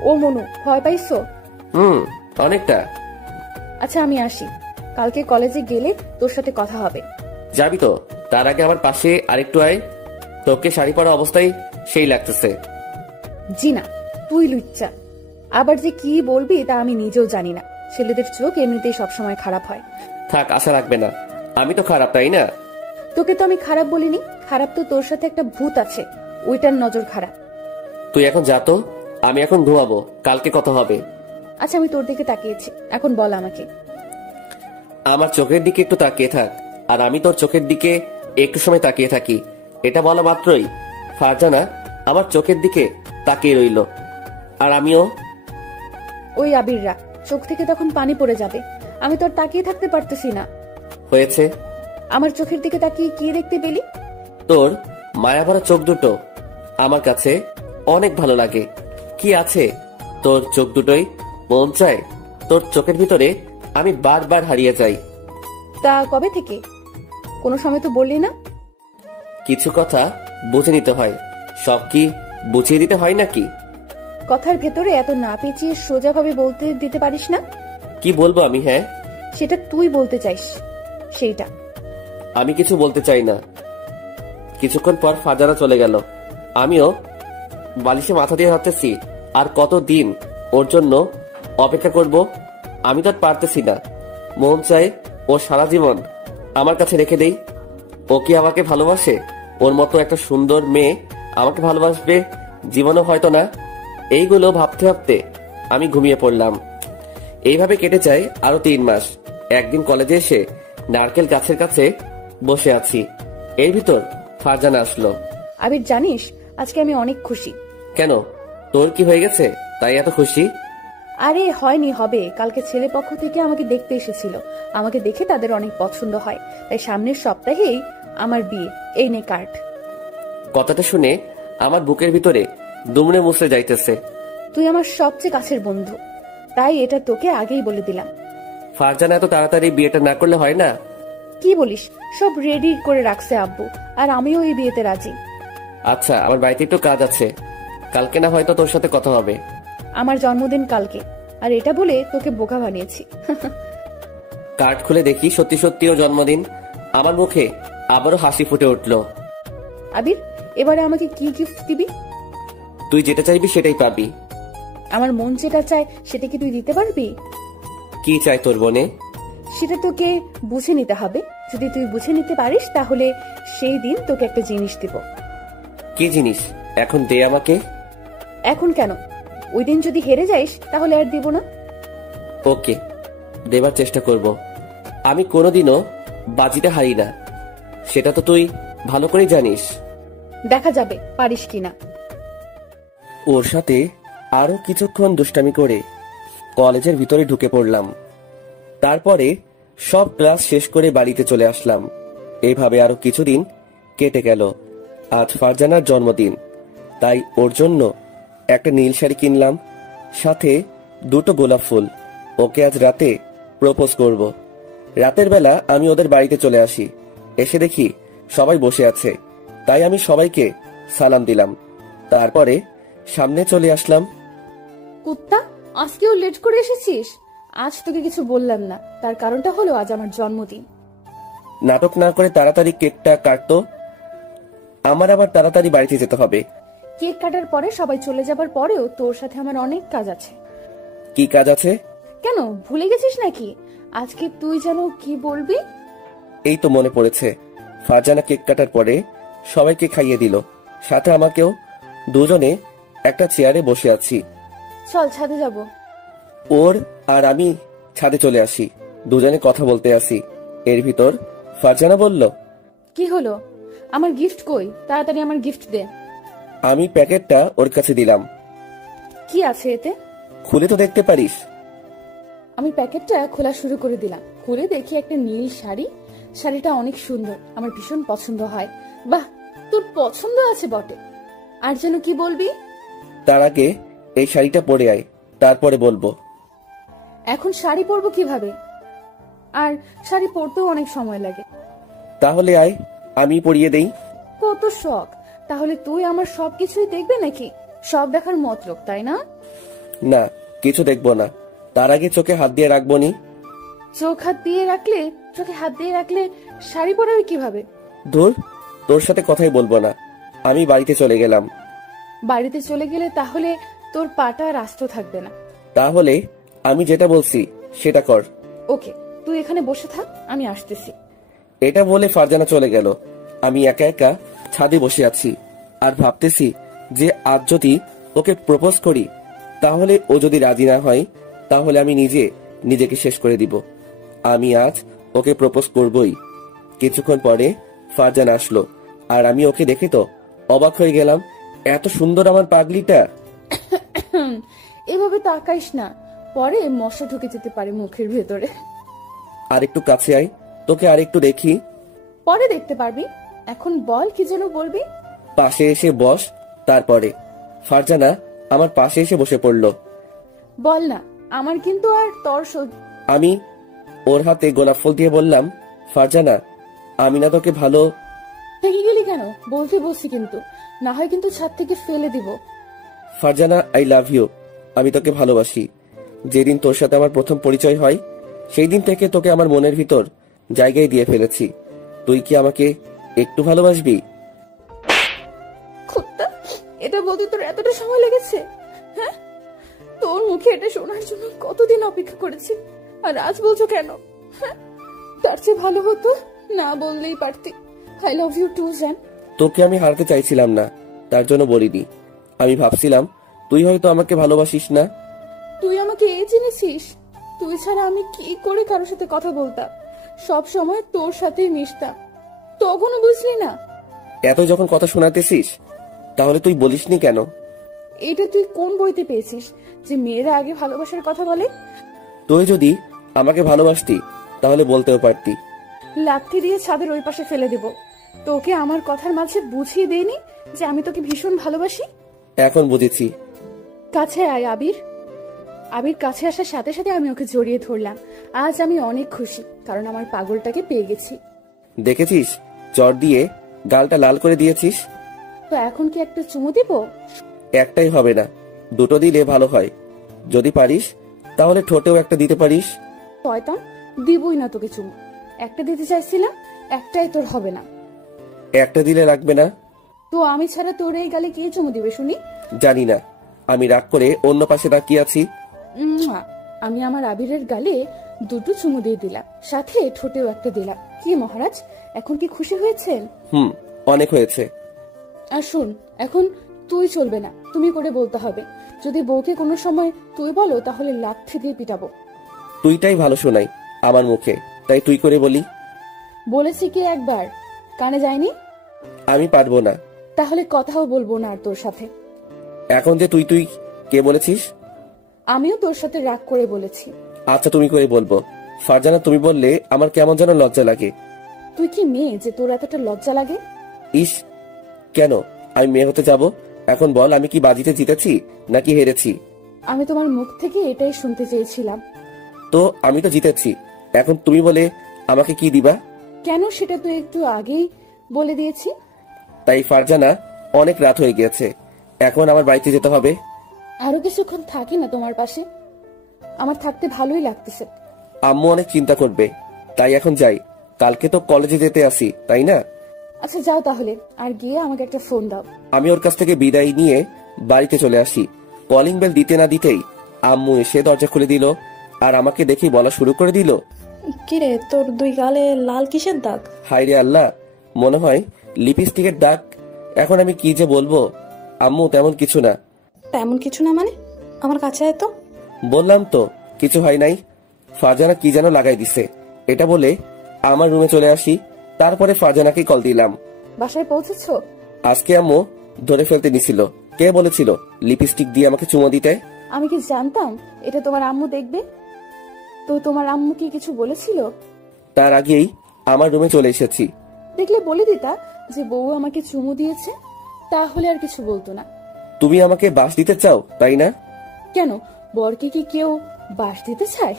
ও মনু, ভয় পাইছো? অনেকটা। আচ্ছা আমি আসি, কালকে কলেজে গেলে তোর সাথে কথা হবে। যাবি তো? তার আগে আমার পাশে আরেকটু আয়। তোকে শাড়ি পরা অবস্থায় সেই লাগতেছে। জি না, তুই লুচ্চা। আবার যে কি বলবি তা আমি নিজেও জানি না। ছেলেদের চোখ এমনিতেই সবসময় খারাপ হয়। থাক, আশা রাখবে না। আমি তো খারাপ, তাই না? তোকে তো আমি খারাপ বলিনি। খারাপ তো তোর সাথে একটা ভূত আছে, ওইটার নজর খারাপ। তুই এখন যা তো, আমি এখন ঘুমাবো, কালকে কথা হবে। আচ্ছা আমি তোর দিকে তাকিয়েছি, এখন বল আমাকে। আমার চোখের দিকে একটু তাকিয়ে থাক, আর আমি তোর চোখের দিকে একটু সময় তাকিয়ে থাকি। এটা বলা মাত্রই ফারজানা আমার চোখের দিকে তাকিয়ে রইল, আর আমিও। ওই আবিররা, চোখ থেকে তখন পানি পড়ে যাবে। আমি তোর তাকিয়ে থাকতে পারতেছি না। হয়েছে। আমার চোখের দিকে তাকিয়ে কি দেখতে পেলি? তোর মায়াভরা চোখ দুটো আমার কাছে অনেক ভালো লাগে। কি আছে তোর চোখ দুটোই? মন চায় তোর চোখের ভিতরে আমি বারবার হারিয়ে যাই। তা কবে থেকে? কোনো সময় তো বললি না। কিছু কথা বুঝে নিতে হয়, সব কি বুঝিয়ে দিতে হয় নাকি? কথার ভেতরে এত না পেঁচিয়ে সোজাভাবে বলতে দিতে পারিস না? কি বলবো আমি? হ্যাঁ, সেটা তুই বলতে চাইস, সেইটা। আমি কিছু বলতে চাই না। কিছুক্ষণ পর ফারজানা চলে গেল। আমিও বালিশে মাথা দিয়ে ভাবতেছি আর কতদিন ওর জন্য অপেক্ষা করব। আমি তো আর পারতেছি না। মন চায় ও সারা জীবন আমার কাছে রেখে দেই। ও কি আমাকে ভালোবাসে? ওর মতো একটা সুন্দর মেয়ে আমাকে ভালোবাসবে জীবনও হয়তো না। এইগুলো ভাবতে ভাবতে আমি ঘুমিয়ে পড়লাম। এইভাবে কেটে যায় আরো 3 মাস। একদিন কলেজে এসে নারকেল গাছের কাছে বসে আছি, এর ভিতর ফারজানা আসলো। আবির জানিস, আজকে আমি অনেক খুশি। কেন, তোর কি হয়ে গেছে তাই এত খুশি? আরে হয়নি, হবে। কালকে ছেলে পক্ষ থেকে আমাকে দেখতে এসেছিল। আমাকে দেখে তাদের অনেক পছন্দ হয়, তাই সামনের সপ্তাহেই আমার বিয়ে। এই নে কার্ড। কথাটা শুনে আমার বুকের ভিতরে দুমড়ে মুছড়ে যাইতেছে। তুই আমার সবচেয়ে কাছের বন্ধু, তাই এটা তোকে আগেই বলে দিলাম। ফারজানা এত তাড়াতাড়ি বিয়েটা না করলে হয় না? কি বলিস? সব রেডি করে রাখছে আব্বু, আর আমিও এই বিয়েতে রাজি। আচ্ছা, আমার বাড়িতে একটু কাজ আছে, কালকে না হয়তো তোর সাথে কথা হবে। আমার জন্মদিন কালকে, আর এটা বলে তোকে বোকা বানিয়েছি। কার্ড খুলে দেখি সত্যি সত্যিও জন্মদিন। আমার মুখে আবারও হাসি ফুটে উঠলো। আবির, এবারে আমাকে কি গিফট দিবি? তুই যেটা চাইবি সেটাই পাবি। আমার মন যেটা চায় সেটা কি তুই দিতে পারবি? কি চাই তোর মনে? সেটা তোকে বুঝে নিতে হবে। যদি তুই বুঝে নিতে পারিস তাহলে সেই দিন তোকে একটা জিনিস দিব। কি জিনিস এখন দে আমাকে। এখন কেন? ওই দিন যদি হেরে যাইস তাহলে আর দিব না। ওকে, দেবার চেষ্টা করব। আমি কোনোদিনও বাজিতে হারি না, সেটা তো তুই ভালো করেই জানিস। দেখা যাবে পারিস কিনা। ওর সাথে আরো কিছুক্ষণ দুষ্টামি করে কলেজের ভিতরে ঢুকে পড়লাম। তারপরে সব ক্লাস শেষ করে বাড়িতে চলে আসলাম। এইভাবে আরো কিছুদিন কেটে গেল। আজ ফারজানার জন্মদিন, তাই ওর জন্য একটা নীল শাড়ি কিনলাম, সাথে 2টো গোলাপ ফুল। ওকে আজ রাতে প্রপোজ করব। রাতের বেলা আমি ওদের বাড়িতে চলে আসি। এসে দেখি সবাই বসে আছে, তাই আমি সবাইকে সালাম দিলাম। তারপরে সামনে চলে আসলাম। কুত্তা, আজকেও লেট করে এসেছিস? আজ তোকে কিছু বললাম না, তার কারণটা হলো আজ আমার জন্মদিন। নাটক না করে তাড়াতাড়ি কেকটা কাটতো, আমার আবার তাড়াতাড়ি বাড়িতে যেতে হবে। কেক কাটার পরে সবাই চলে যাবার পরেও তোর সাথে আমার অনেক কাজ আছে। কি কাজ আছে? কেন, ভুলে গেছিস নাকি? আজকে তুই যেন কি বলবি? এই তো মনে পড়েছে। ফারজানা কেক কাটার পরে সবাইকে খাইয়ে দিল, সাথে আমাকেও। দুজনে একটা চেয়ারে বসে আছি। চল ছাদে যাব। ওর আর আমি ছাদে চলে আসি, দুজনে কথা বলতে আসি। এর ভিতর ফারজানা বলল, কি হলো? আমার গিফট কই? তাড়াতাড়ি আমার গিফট দে। আমি প্যাকেটটা ওর কাছে দিলাম। কি আছে এতে? খুলে তো দেখতে পারিস। আমি প্যাকেটটা খোলা শুরু করে দিলাম। খুলে দেখি একটা নীল শাড়ি। শাড়িটা অনেক সুন্দর, আমার ভীষণ পছন্দ হয়। বাহ, তোর পছন্দ আছে বটে। আর যেন কি বলবি? তার আগে এই শাড়িটা পরে আয়, তারপরে বলবো। এখন শাড়ি পরবো কিভাবে? আর শাড়ি পরতেও অনেক সময় লাগে। তাহলে আয়, আমি পরিয়ে দেই। কত শখ! তাহলে তুই আমার সবকিছুই দেখবে নাকি? সব দেখার মতলব, তাই না? না, কিছু দেখবো না। তার আগে চোখে হাত দিয়ে রাখবো নি। চোখে হাত দিয়ে রাখলে শাড়ি পরাবে কিভাবে? ধুর, তোর সাথে কথাই বলবো না। আমি বাড়িতে চলে গেলাম। বাড়িতে চলে গেলে তাহলে তোর পাটা আর আস্ত থাকবে না। তাহলে আমি যেটা বলছি সেটা কর। ওকে, তুই এখানে বসে থাক, আমি আসতেছি। এটা বলে ফারজানা চলে গেল। আমি একা একা ছাদে বসে আছি আর ভাবতেছি যে আজ যদি ওকে প্রপোজ করি, তাহলে ও যদি রাজি না হয়, তাহলে আমি নিজেকে শেষ করে দিব। আমি আজ ওকে প্রপোজ করবই। কিছুক্ষণ পরে ফারজানা আসলো, আর আমি ওকে দেখে তো অবাক হয়ে গেলাম। এত সুন্দর আমার পাগলিটা। এভাবে তাকাইস না, পরে মশা ঢুকে যেতে পারে মুখের ভেতরে। আর একটু কাছে আয়, তোকে আর একটু দেখি। পরে দেখতে পারবি, এখন বল কি যেন বলবি। পাশে এসে বস। তারপরে ফারজানা আমার পাশে এসে বসে পড়ল। বল না, আমার কিন্তু আর তর আমি ওর হাতে গোলাপ ফুল দিয়ে বললাম, ফারজানা, আমি না তোকে ভালো। থেকে গেলি কেন? বলতে বসছি কিন্তু, না হয় কিন্তু ছাদ থেকে ফেলে দিব। Farzana, I love you. আমি তোকে ভালোবাসি। যেদিন তোর সাথে আমার প্রথম পরিচয় হয়, সেই দিন থেকে তোকে আমার মনের ভিতর জায়গায় দিয়ে ফেলেছি। তুই কি আমাকে একটু ভালোবাসবি? কুত্তা, এটা বলতে তোর এতটা সময় লেগেছে? হ্যাঁ, তোর মুখে এটা শোনার জন্য কতদিন অপেক্ষা করেছি, আর আজ বলছো কেন? হ্যাঁ, তার চেয়ে ভালো হতো না বললেই পারতি। আই লাভ ইউ টু জ্যান। তোকে আমি হারাতে চাইছিলাম না, তার জন্য বলিনি। আমি ভাবছিলাম তুই হয়তো আমাকে ভালোবাসিস না। তুই আমাকে এই চিনেছিস? তুই ছাড়া আমি কি করে কারোর সাথে কথা বলতাম? সব সময় তোর সাথেই মিশতাম, তখনও বুঝলি না? এত যখন কথা শোনাতেছিস, তাহলে তুই বলিসনি কেন? এটা তুই কোন বইতে পেয়েছিস যে মেয়েরা আগে ভালোবাসার কথা বলে? তুই যদি আমাকে ভালোবাসতি তাহলে বলতেও পারতি। লাথি দিয়ে ছাদের ওই পাশে ফেলে দেব। তোকে আমার কথার মাঝে বুঝিয়ে দেইনি যে আমি তোকে ভীষণ ভালোবাসি? এখন বুঝেছি। কাছে আয় আবির। আবির কাছে আসার সাথে সাথে আমি ওকে জড়িয়ে ধরলাম। আজ আমি অনেক খুশি, কারণ আমার পাগলটাকে পেয়ে গেছি। দেখেছিস, চর দিয়ে গালটা লাল করে দিয়েছিস। তো এখন কি একটা চুমু দিব? একটাই হবে না, 2টো দিলে ভালো হয়। যদি পারিস তাহলে ঠোঁটেও একটা দিতে পারিস। শয়তান, দিবই না তোকে চুমু। একটা দিতে চাইছিলাম, একটাই তোর হবে না। একটা দিলে লাগবে না? তো আমি ছাড়া তোর এই গালে কে চুমু দিবে শুনি? জানি না, আমি রাগ করে অন্য পাশে তাকিয়ে আছি। আমি আমার আবিরের গালে 2টো চুমু দিয়ে দিলাম, সাথে ঠোঁটেও একটা দিলাম। কি মহারাজ, এখন কি খুশি হয়েছেন? অনেক হয়েছে। আর শোন, এখন তুই চলবে না, তুমি করে বলতে হবে। যদি বউকে কোনো সময় তুই বলো তাহলে লাথি দিয়ে পিটাবো। তুইটাই ভালো শোনাই আমার মুখে, তাই তুই করে বলি। বলেছি কি একবার, কানে যায়নি? আমি পারবো না। তাহলে কথাও বলবো না আর তোর সাথে। এখন যে তুই তুই কে বলেছিস? আমিও তোর সাথে রাগ করে বলেছি। আচ্ছা তুমি করে বলবো। ফারজানা তুমি বললে আমার কেমন যেন লজ্জা লাগে। তুই কি মেয়ে যে তোর এতটা লজ্জা লাগে? ইস, কেন আমি মেয়ে হতে যাব? এখন বল, আমি কি বাজিতে জিতেছি নাকি হেরেছি? আমি তোমার মুখ থেকে এটাই শুনতে চেয়েছিলাম। তো আমি তো জিতেছি, এখন তুমি বলে আমাকে কি দিবা? কেন সেটা তো একটু আগেই বলে দিয়েছি। তাই ফারজানা, অনেক রাত হয়ে গিয়েছে, এখন আমার বাড়িতে যেতে হবে। আরো কিছুক্ষণ থাকি না তোমার পাশে? আমার থাকতে ভালোই লাগতেছে। আম্মু অনেক চিন্তা করবে, তাই এখন যাই। কালকে তো কলেজে যেতে আসি, তাই না? আচ্ছা যাও তাহলে, আর গিয়ে আমাকে একটা ফোন দাও। আমি ওর কাছ থেকে বিদায় নিয়ে বাড়িতে চলে আসি। কলিং বেল দিতে না দিতেই আম্মু এসে দরজা খুলে দিল আর আমাকে দেখে বলা শুরু করে দিল, কিরে তোর দুই গালে লাল কিসের দাগ? হায় রে আল্লাহ, মনে হয় লিপস্টিকের দাগ। এখন আমি কি যে বলবো। আম্মু তেমন কিছু না। তেমন কিছু না মানে? আমার কাছে আয় তো। বললাম তো কিছু হয় নাই। ফারজানা কি যেন লাগাই দিছে, এটা বলে আমার রুমে চলে আসি। তারপরে ফারজানাকে কল দিলাম। বাসায় পৌঁছেছো? আজকে আম্মু ধরে ফেলতে নিছিল। কে বলেছিল লিপস্টিক দিয়ে আমাকে চুমো দিতে? আমি কি জানতাম এটা তোমার আম্মু দেখবে? তো তোমার আম্মু কি কিছু বলেছিল? তার আগেই আমার রুমে চলে এসেছি। দেখলে বলে দিতা যে বউ আমাকে চুমু দিয়েছে, তাহলে আর কিছু বলতো না। তুমি আমাকে বাস দিতে চাও, তাই না? কেন, বরকে কি কেউ বাস দিতে চায়?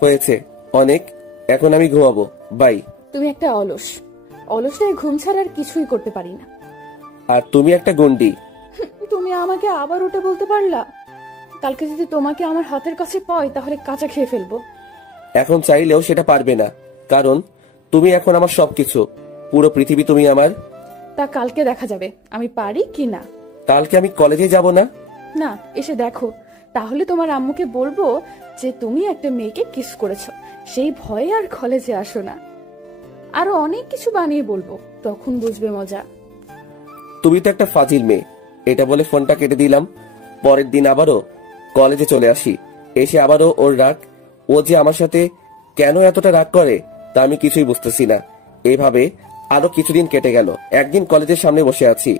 হয়েছে অনেক, এখন আমি ঘুমাবো, বাই। তুমি একটা অলস, অলসটায় ঘুম ছাড়া আর কিছুই করতে পারি না। আর তুমি একটা গন্ডি। তুমি আমাকে আবার ওটা বলতে পারলা? কালকে যদি তোমাকে আমার হাতের কাছে পাই তাহলে কাঁচা খেয়ে ফেলবো। এখন চাইলেও সেটা পারবে না, কারণ তুমি এখন আমার সবকিছু, পুরো পৃথিবী তুমি আমার। তা কালকে দেখা যাবে আমি পারি কি না। কালকে আমি কলেজে যাব না। না, এসে দেখো, তাহলে তোমার আম্মুকে বলবো যে তুমি একটা মেয়েকে কিস করেছো, সেই ভয়ে আর কলেজে আসো না। আরো অনেক কিছু বানিয়ে বলবো, তখন বুঝবে মজা। তুমি তো একটা ফাজিল মেয়ে। এটা বলে ফোনটা কেটে দিলাম। পরের দিন আবারও কলেজে চলে আসি। এসে আবারও ওর রাগ। ও যে আমার সাথে কেন এতটা রাগ করে তা আমি কিছুই বুঝতেছি না। এইভাবে আরো কিছুদিন কেটে গেল। একদিন কলেজের সামনে বসে আছি,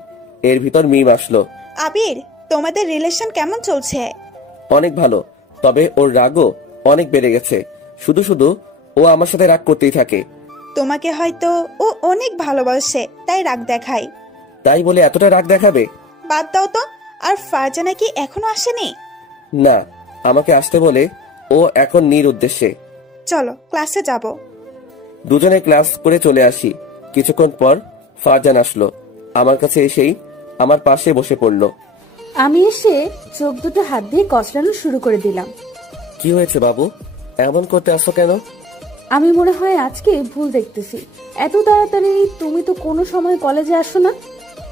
এর ভিতর মিম আসলো। আবির, তোমাদের রিলেশন কেমন চলছে? অনেক ভালো, তবে ওর রাগও অনেক বেড়ে গেছে। শুধু শুধু ও আমার সাথে রাগ করতেই থাকে। তোমাকে হয়তো ও অনেক ভালোবাসে, তাই রাগ দেখায়। তাই বলে এতটা রাগ দেখাবে? বাদ দাও তো। আর ফারজানা কি এখনো আসেনি? না, আমাকে আসতে বলে ও এখন নিরুদ্দেশ্যে। চলো ক্লাসে যাব। দুজনে ক্লাস করে চলে আসি। কিছুক্ষণ পর ফারজান আসলো। আমার কাছে এসেই আমার পাশে বসে পড়লো। আমি এসে চোখ দুটো হাত দিয়ে কচলানো শুরু করে দিলাম। কি হয়েছে বাবু, এমন করতে আসো কেন? আমি মনে হয় আজকে ভুল দেখতেছি। এত তাড়াতাড়ি তুমি তো কোনো সময় কলেজে আসো না,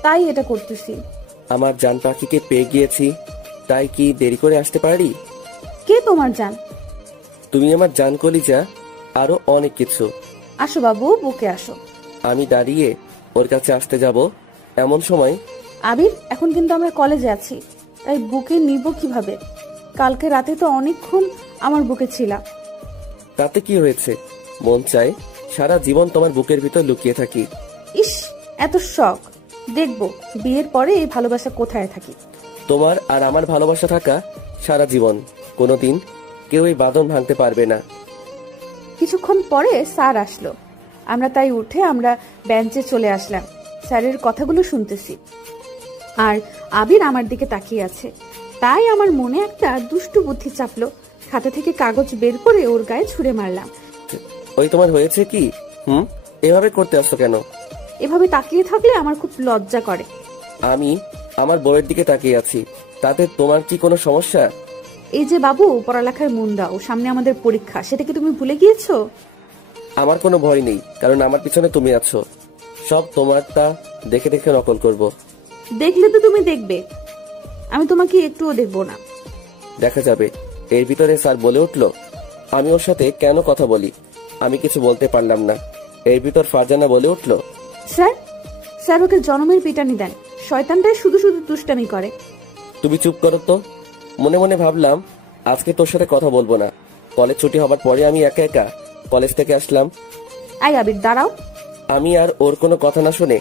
তাই এটা করতেছি। আমার জান পাখিকে পেয়ে গিয়েছি, তাই কি দেরি করে আসতে পারি? কে তোমার জান? তুমি আমার জান কলিজা, আরো অনেক কিছু। আসো বাবু, বুকে আসো। আমি দাঁড়িয়ে ওর কাছে আসতে যাব, এমন সময় আবির, এখন কিন্তু আমরা কলেজে আছি, তাই বুকে নিব কিভাবে? কালকে রাতে তো অনেকক্ষণ আমার বুকে ছিলাম। তাতে কি হয়েছে? মন চায় সারা জীবন তোমার বুকের ভিতর লুকিয়ে থাকি। ইস, এত শখ! দেখবো বিয়ের পরে এই ভালোবাসা কোথায় থাকি। তোমার আর আমার ভালোবাসা থাকা সারা জীবন, কোনোদিন কেউ এই বাঁধন ভাঙতে পারবে না। কিছুক্ষণ পরে স্যার আসলো। আমরা তাই উঠে আমরা বেঞ্চে চলে আসলাম। স্যারের কথাগুলো শুনতেছি, আর আবির আমার দিকে তাকিয়ে আছে। তাই আমার মনে একটা দুষ্টু বুদ্ধি চাপলো। খাতা থেকে কাগজ বের করে ওর গায়ে ছুঁড়ে মারলাম। ওই তোমার হয়েছে কি? এভাবে করতে আসছো কেন? এভাবে তাকিয়ে থাকলে আমার খুব লজ্জা করে। আমি আমার বউয়ের দিকে তাকিয়ে আছি, তাতে তোমার কি কোনো সমস্যা? এই যে বাবু, পড়ালেখায় মন দাও, সামনে আমাদের পরীক্ষা, সেটা কি তুমি ভুলে গিয়েছো? আমার কোনো ভয় নেই, কারণ আমার পিছনে তুমি আছো। সব তোমারটা দেখে দেখে নকল করব। দেখলে তো তুমি দেখবে, আমি তোমাকে একটুও দেখবো না। দেখা যাবে। এর ভিতরে স্যার বলে উঠলো, আমি ওর সাথে কেন কথা বলি? আমি কিছু বলতে পারলাম না। এর ভিতর ফারজানা বলে উঠলো, স্যার, স্যার ওকে জনমের পিটানি দেন। শয়তানটাই শুধু শুধু দুষ্টামি করে। তুমি চুপ করো তো। মনে মনে ভাবলাম আজকে তোর সাথে কথা বলবো না। কলেজ ছুটি হবার পরে আমি একা একা কলেজ থেকে আসলাম। আই আবির দাঁড়াও। আমি আর ওর কোনো কথা না শুনে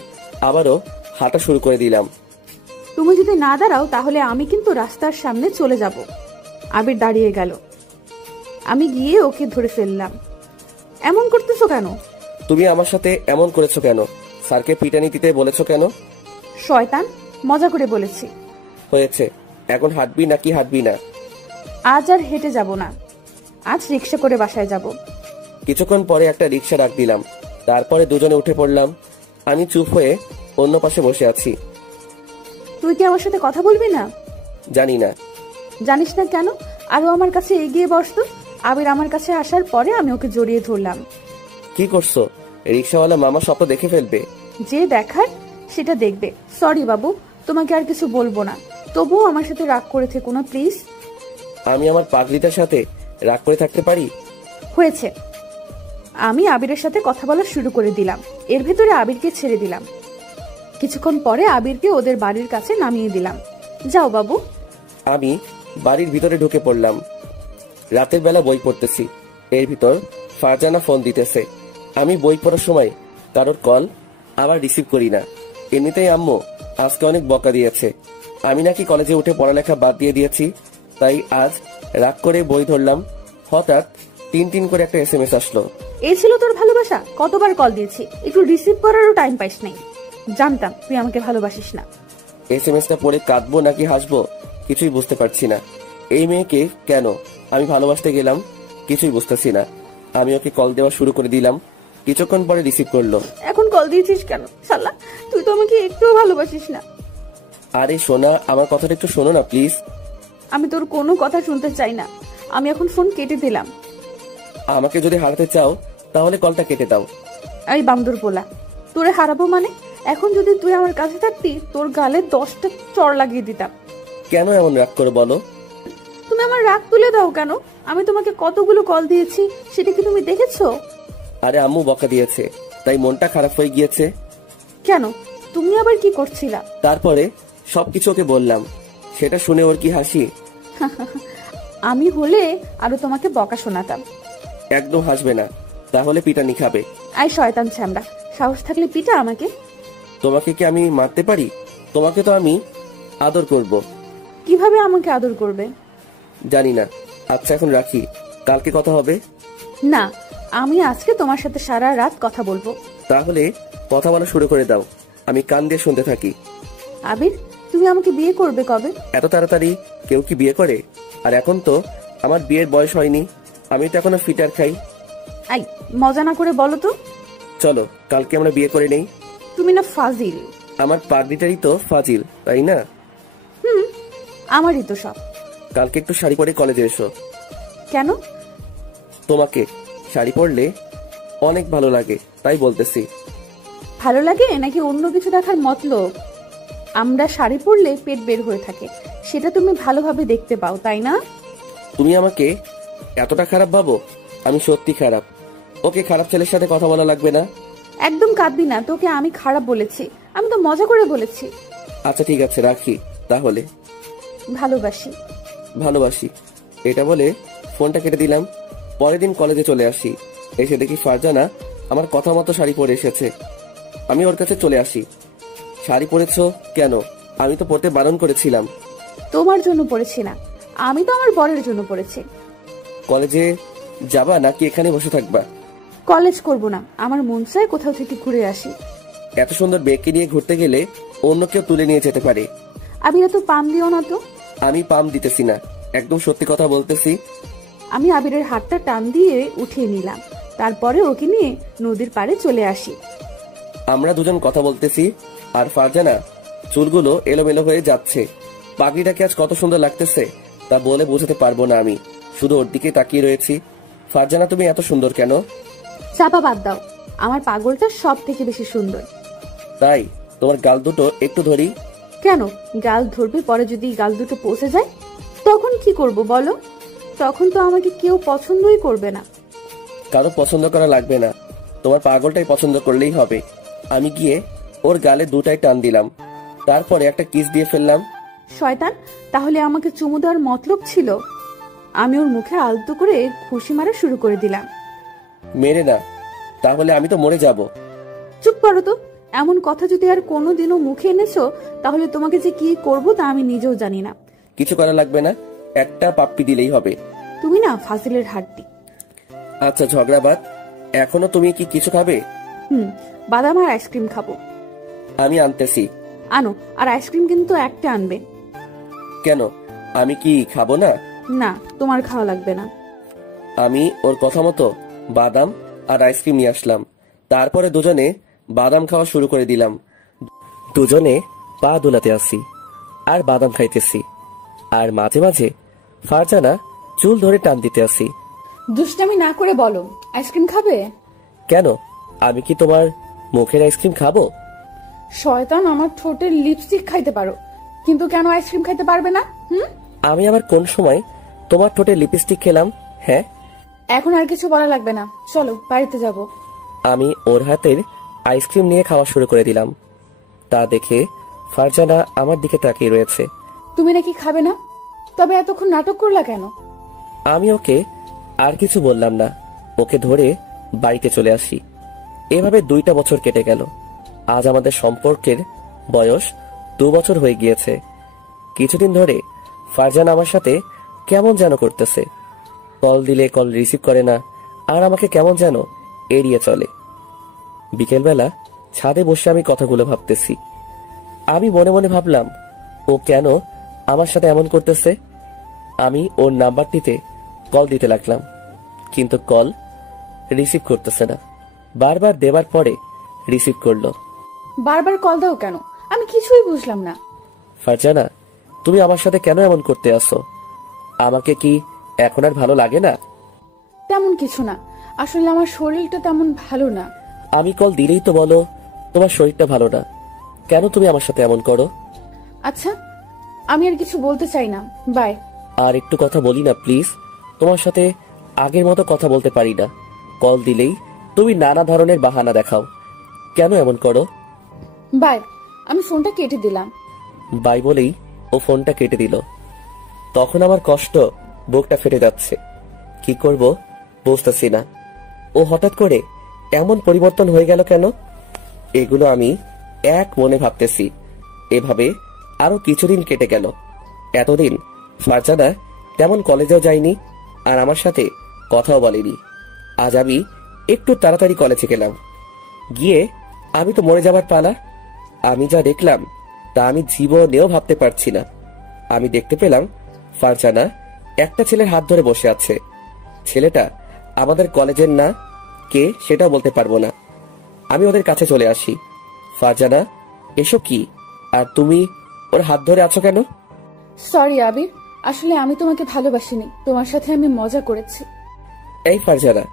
আবারও হাঁটা শুরু করে দিলাম। তুমি যদি না দাঁড়াও তাহলে আমি কিন্তু রাস্তার সামনে চলে যাব। আবির দাঁড়িয়ে গেল। আমি গিয়ে ওকে ধরে ফেললাম। এমন করতেছো কেন? তুমি আমার সাথে এমন করেছো কেন? স্যারকে পিটানি দিতে বলেছো কেন? শয়তান, মজা করে বলেছি। হয়েছে, এখন হাঁটবি নাকি হাঁটবি না? আজ আর হেঁটে যাব না, আজ রিক্সা করে বাসায় যাব। কিছুক্ষণ পরে একটা রিক্সা ডাক দিলাম। তারপরে দুজনে উঠে পড়লাম। আমি চুপ হয়ে অন্য পাশে বসে আছি। তুই কি আমার সাথে কথা বলবি না? জানি না। জানিস না কেন? আরো আমার কাছে এগিয়ে বসতো। আবির আমার কাছে আসার পরে আমি ওকে জড়িয়ে ধরলাম। কি করছো? রিক্সাওয়ালা মামা স্বপ্ন দেখে ফেলবে। যে দেখার সেটা দেখবে। সরি বাবু, তোমাকে আর কিছু বলবো না। তবুও আমার সাথে রাগ করে থেকো না প্লিজ। আমি আমার পাগলিটার সাথে রাগ করে থাকতে পারি? হয়েছে। আমি আবিরের সাথে কথা বলা শুরু করে দিলাম। এর ভেতরে আবিরকে ছেড়ে দিলাম। কিছুক্ষণ পরে আবিরকে ওদের বাড়ির কাছে নামিয়ে দিলাম। যাও বাবু। আমি বাড়ির ভিতরে ঢুকে পড়লাম। রাতের বেলা বই পড়তেছি। এর ভিতর ফারজানা ফোন দিতেছে। আমি বই পড়ার সময় কারোর কল আবার রিসিভ করি না। এমনিতেই আম্মু আজকে অনেক বকা দিয়েছে। আমি নাকি কলেজে উঠে পড়ালেখা বাদ দিয়ে দিয়েছি। তাই আজ রাগ করে বই ধরলাম। হঠাৎ তিন করে একটা SMS আসলো। এই ছিল তোর ভালোবাসা? কতবার কল দিয়েছি, একটু রিসিভ করারও টাইম পাইস নাই। জানতাম তুই আমাকে ভালোবাসিস না। SMSটা পড়ে কাঁদবো নাকি হাসবো কিছুই বুঝতে পারছি না। এই মেয়েকে কেন আমি ভালোবাসতে গেলাম কিছুই বুঝতেছি না। আমি ওকে কল দেওয়া শুরু করে দিলাম। কিছুক্ষণ পরে রিসিভ করলো। এখন কল দিয়েছিস কেন শালা? তুই তো আমাকে একটুও ভালোবাসিস না। আরে সোনা, আমার কথাটা একটু শোনো না প্লিজ। আমি তোর কোনো কথা শুনতে চাই না। আমি এখন ফোন কেটে দিলাম। আমাকে যদি হারাতে চাও তাহলে কলটা কেটে দাও। এই বান্দর পোলা, তোরে হারাবো মানে? এখন যদি তুই আমার কাছে থাকতি তোর গালে 10টা চড় লাগিয়ে দিতাম। কেন এমন রাগ করে বলো? তুমি আমার রাগ তুলে দাও কেন? আমি তোমাকে কতগুলো কল দিয়েছি সেটা কি তুমি দেখেছো? আরে আম্মু বকা দিয়েছে তাই মনটা খারাপ হয়ে গিয়েছে। কেন? তুমি আবার কি করছিলা? তারপরে সবকিছু ওকে বললাম। সেটা শুনে ওর কি হাসি। আমি হলে আরো তোমাকে বকা শোনাতাম। একদম হাসবে না, তাহলে পিটানি খাবে। আই শয়তান ছ্যামড়া, সাহস থাকলে পিটা আমাকে। তোমাকে কি আমি মারতে পারি? তোমাকে তো আমি আদর করব। কিভাবে আমাকে আদর করবে? জানি না। আচ্ছা এখন রাখি, কালকে কথা হবে। না, আমি আজকে তোমার সাথে সারা রাত কথা বলবো। তাহলে কথা বলা শুরু করে দাও, আমি কান দিয়ে শুনতে থাকি। আবির, তুমি আমাকে বিয়ে করবে কবে? এত তাড়াতাড়ি কেউ কি বিয়ে করে? আর এখন তো আমার বিয়ের বয়স হয়নি। আমি তো এখনো ফিটার খাই। আই, মজা না করে বলো তো। চলো কালকে আমরা বিয়ে করে নেই। তুমি না ফাজিল। আমার পাগড়িটারই তো ফাজিল, তাই না? আমারই তো সব। কালকে একটু শাড়ি পরে কলেজে এসো। কেন? তোমাকে শাড়ি পরলে অনেক ভালো লাগে তাই বলতেছি। ভালো লাগে নাকি অন্য কিছু দেখার মতলব? আমরা শাড়ি পরলে পেট বের হয়ে থাকে, সেটা তুমি ভালোভাবে দেখতে পাও, তাই না? তুমি আমাকে এতটা খারাপ ভাবো? আমি সত্যি খারাপ। ওকে খারাপ ছেলের সাথে কথা বলা লাগবে না। একদম কাঁদবি না, তোকে আমি খারাপ বলেছি? আমি তো মজা করে বলেছি। আচ্ছা ঠিক আছে রাখি তাহলে। ভালোবাসি। ভালোবাসি এটা বলে ফোনটা কেটে দিলাম। পরের দিন কলেজে চলে আসি। এসে দেখি ফারজানা আমার কথা মতো শাড়ি পরে এসেছে। আমি ওর কাছে চলে আসি। শাড়ি পরেছো কেন? আমি তো পরতে বারণ করেছিলাম। তোমার জন্য পড়েছি না, আমি তো আমার বরের জন্য পড়েছি। কলেজে যাবা নাকি এখানে বসে থাকবা? কলেজ করব না, আমার মন চায় কোথাও থেকে ঘুরে আসি। এত সুন্দর বেগকে নিয়ে ঘুরতে গেলে অন্য কেউ তুলে নিয়ে যেতে পারে। আবিরা তো পাম দিও না তো। আমি পাম দিতেছি না, একদম সত্যি কথা বলতেছি। আমি আবিরের হাতটা টান দিয়ে উঠিয়ে নিলাম। তারপরে ওকে নিয়ে নদীর পাড়ে চলে আসি। আমরা দুজন কথা বলতেছি আর ফারজানা চুলগুলো এলোমেলো হয়ে যাচ্ছে। পাগড়িটাকে আজ কত সুন্দর লাগতেছে তা বলে বোঝাতে পারবো না। আমি শুধু ওর দিকে তাকিয়ে রয়েছি। ফারজানা তুমি এত সুন্দর কেন? চাপা বাদ দাও, আমার পাগলটা সব থেকে বেশি সুন্দর। তাই তোমার গাল দুটো একটু ধরি। কেন? গাল ধরবে, পরে যদি গাল দুটো পচে যায় তখন কি করব বলো? তখন তো আমাকে কেউ পছন্দই করবে না। কারো পছন্দ করা লাগবে না, তোমার পাগলটাই পছন্দ করলেই হবে। আমি গিয়ে ওর গালে দুটাই টান দিলাম, তারপরে একটা কিস দিয়ে ফেললাম। শয়তান, তাহলে আমাকে চুমু দেওয়ার মতলব ছিল? আমি ওর মুখে আলতো করে খুশি মারা শুরু করে দিলাম। মেরে না, তাহলে আমি তো মরে যাব। চুপ করো তো। এমন কথা যদি আর কোনোদিনও মুখে এনেছো তাহলে তোমাকে যে কি করব তা আমি নিজেও জানি না। কিছু করা লাগবে না, একটা পাপ্পি দিলেই হবে। তুমি না ফাজিলের হাড্ডি। আচ্ছা ঝগড়াবাদ, এখনো তুমি কি কিছু খাবে? বাদাম আর আইসক্রিম খাবো। আমি আনতেছি। আনো, আর আইসক্রিম কিন্তু একটা আনবে। কেন, আমি কি খাবো না? না, তোমার খাওয়া লাগবে না। আমি ওর কথা মতো বাদাম আর আইসক্রিম নিয়ে আসলাম। তারপরে দুজনে বাদাম খাওয়া শুরু করে দিলাম। দুজনে পা দুলাতে আসি আর বাদাম খাইতেছি, আর মাঝে মাঝে ফারজানা চুল ধরে টান দিতে আসি। দুষ্টামি না করে বলো, আইসক্রিম খাবে? কেন, আমি কি তোমার মুখের আইসক্রিম খাবো? শয়তান, আমার ঠোঁটের লিপস্টিক খাইতে পারো, কিন্তু কেন আইসক্রিম খাইতে পারবে না? আমি আবার কোন সময় তোমার ঠোঁটে লিপস্টিক খেলাম? হ্যাঁ, এখন আর কিছু বলা লাগবে না, চলো বাড়িতে যাব। আমি ওর হাতের আইসক্রিম নিয়ে খাওয়া শুরু করে দিলাম। তা দেখে ফারজানা আমার দিকে তাকিয়ে রয়েছে। তুমি নাকি খাবে না? তবে এতক্ষণ নাটক করলা কেন? আমি ওকে আর কিছু বললাম না, ওকে ধরে বাড়িতে চলে আসি। এভাবে 2টা বছর কেটে গেল। আজ আমাদের সম্পর্কের বয়স 2 বছর হয়ে গিয়েছে। কিছুদিন ধরে ফারজানা আমার সাথে কেমন যেন করতেছে। কল দিলে কল রিসিভ করে না, আর আমাকে কেমন যেন এড়িয়ে চলে। বিকেলবেলা ছাদে বসে আমি কথাগুলো ভাবতেছি। আমি মনে মনে ভাবলাম, ও কেন আমার সাথে এমন করতেছে। আমি ওর নাম্বারটিতে কল দিতে লাগলাম, কিন্তু কল রিসিভ করতেছে না। বারবার দেবার পরে রিসিভ করলো। বারবার কল দাও কেন? আমি কিছুই বুঝলাম না। ফারজানা, তুমি আমার সাথে কেন এমন করতে আসো? আমাকে কি এখন আর ভালো লাগে না? তেমন কিছু না, আসলে আমার শরীরটা তেমন ভালো না। আমি কল দিলেই তো বলো তোমার শরীরটা ভালো না। কেন তুমি আমার সাথে এমন করো? আচ্ছা, আমি আর কিছু বলতে চাই না, বাই। আর একটু কথা বলি না প্লিজ? তোমার সাথে আগের মতো কথা বলতে পারি না। কল দিলেই তুমি নানা ধরনের বাহানা দেখাও। কেন এমন করো? বাই। আমি ফোনটা কেটে দিলাম। বাই বলেই ও ফোনটা কেটে দিল। তখন আমার কষ্ট, বুকটা ফেটে যাচ্ছে। কি করব বুঝতেছি না। ও হঠাৎ করে এমন পরিবর্তন হয়ে গেল কেন? এগুলো আমি এক মনে ভাবতেছি। এভাবে আরো কিছুদিন কেটে গেল। এতদিন ফারজানা তেমন কলেজেও যায়নি, আর আমার সাথে কথাও বলেনি। আজ আমি একটু তাড়াতাড়ি কলেজে গেলাম। গিয়ে আমি তো মরে যাবার পালা। আমি যা দেখলাম তা আমি জীবনেও ভাবতে পারছি না। আমি দেখতে পেলাম ফারজানা একটা ছেলের হাত ধরে বসে আছে। ছেলেটা আমাদের কলেজের না, কে সেটাও বলতে পারবো না। আমি ওদের কাছে চলে আসি। ফারজানা, এসব কি? আর তুমি ওর হাত ধরে আছো কেন? সরি আবির, আসলে আমি তোমাকে ভালোবাসিনি, তোমার সাথে আমি মজা করেছি। এই ফারজানা,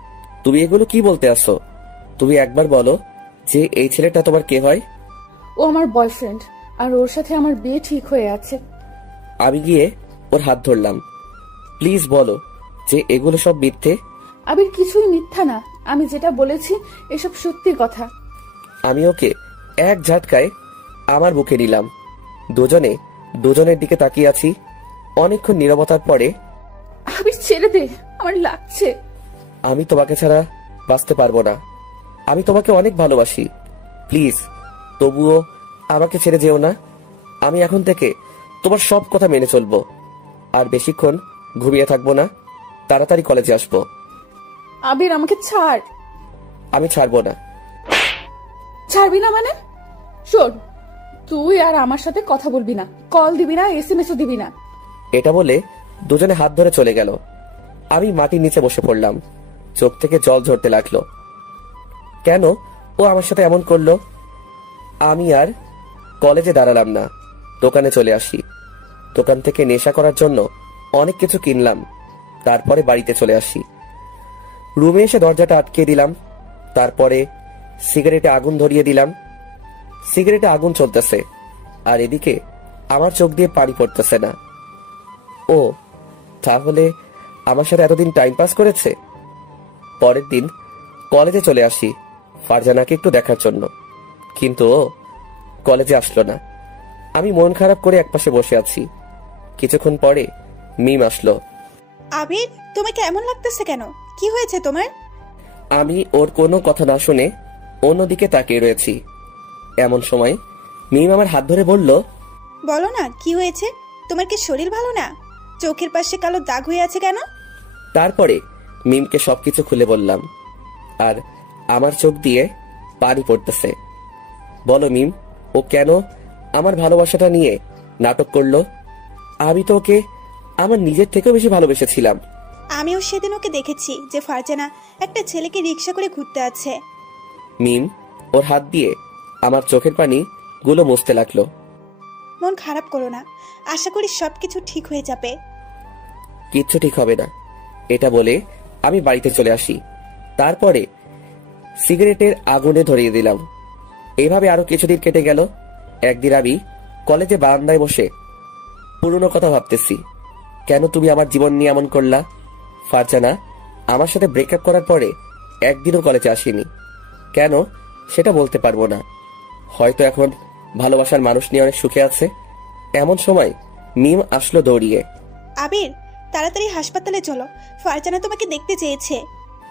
তুমি এগুলো কি বলতে আসো? তুমি একবার বলো যে এই ছেলেটা তোমার কে হয়? ও আমার বয়ফ্রেন্ড, আর ওর সাথে আমার বিয়ে ঠিক হয়ে আছে। আমি গিয়ে ওর হাত ধরলাম। প্লিজ বলো যে এগুলো সব মিথ্যে। আবির, কিছুই মিথ্যা না, আমি যেটা বলেছি এসব সত্যি কথা। আমি ওকে এক ঝাটকায় আমার বুকে নিলাম। দুজনে দুজনের দিকে তাকিয়ে আছি। অনেকক্ষণ নীরবতার পরে, আবির ছেড়ে দে, আমার লাগছে। আমি তোমাকে ছাড়া বাঁচতে পারবো না। আমি তোমাকে অনেক ভালোবাসি। প্লিজ তবুও আমাকে ছেড়ে যেও না। আমি এখন থেকে তোমার সব কথা মেনে চলবো, আর বেশিক্ষণ ঘুমিয়ে থাকবো না। তাড়াতাড়ি কলেজে আসবো। আবির, আমাকে ছাড়। আমি ছাড়বো না। ছাড়বি না মানে? শোন, তুই আর আমার সাথে কথা বলবি না, কল দিবি না, এসএমএসও দিবি না। এটা বলে দুজনে হাত ধরে চলে গেল। আমি মাটির নিচে বসে পড়লাম। চোখ থেকে জল ঝরতে লাগলো। কেন ও আমার সাথে এমন করলো? আমি আর কলেজে দাঁড়ালাম না, দোকানে চলে আসি। দোকান থেকে নেশা করার জন্য অনেক কিছু কিনলাম। তারপরে বাড়িতে চলে আসি। রুমে এসে দরজাটা আটকে দিলাম। তারপরে সিগারেটে আগুন ধরিয়ে দিলাম। সিগারেটে আগুন চলতেছে, আর এদিকে আমার চোখ দিয়ে পানি পড়তেছে না। ও তাহলে আমার সাথে এতদিন টাইম পাস করেছে। পরের দিন কলেজে চলে আসি ফারজানাকে একটু দেখার জন্য, কিন্তু ও কলেজে আসলো না। আমি মন খারাপ করে একপাশে বসে আছি। কিছুক্ষণ পরে মিম আসলো। আবির, তোমাকে এমন লাগতেছে কেন? কি হয়েছে তোমার? আমি ওর কোনো কথা না শুনে অন্যদিকে তাকিয়ে রয়েছি। এমন সময় মিম আমার হাত ধরে বলল, বলো না কি হয়েছে? তোমার কি শরীর ভালো না? চোখের পাশে কালো দাগ হয়ে আছে কেন? তারপরে মিমকে সবকিছু খুলে বললাম। আর আমার চোখ দিয়ে পানি পড়তেছে। বলো মিম, ও কেন আমার ভালোবাসাটা নিয়ে নাটক করলো? আমি তো ওকে আমার নিজের থেকেও বেশি ভালোবেসেছিলাম। আমিও সেদিন ওকে দেখেছি যে ফারজানা একটা ছেলেকে রিক্সা করে ঘুরতে আছে। মিম ওর হাত দিয়ে আমার চোখের পানি গুলো মুছতে লাগলো। মন খারাপ করো না, আশা করি সবকিছু ঠিক হয়ে যাবে। কিচ্ছু ঠিক হবে না, এটা বলে আমি বাড়িতে চলে আসি। তারপরে সিগারেটের আগুনে ধরিয়ে দিলাম। এইভাবে আরো কিছুদিন কেটে গেল। একদিন আমি কলেজে বারান্দায় বসে পুরনো কথা ভাবতেছি। কেন তুমি আমার জীবন নিয়ে এমন করলা? ফারজানা আমার সাথে ব্রেকআপ করার পরে একদিনও কলেজে আসেনি। কেন সেটা বলতে পারবো না। হয়তো এখন ভালোবাসার মানুষ নিয়ে অনেক সুখে আছে। এমন সময় মিম আসলো দৌড়িয়ে। আবির, তাড়াতাড়ি হাসপাতালে চলো, ফারজানা তোমাকে দেখতে চেয়েছে।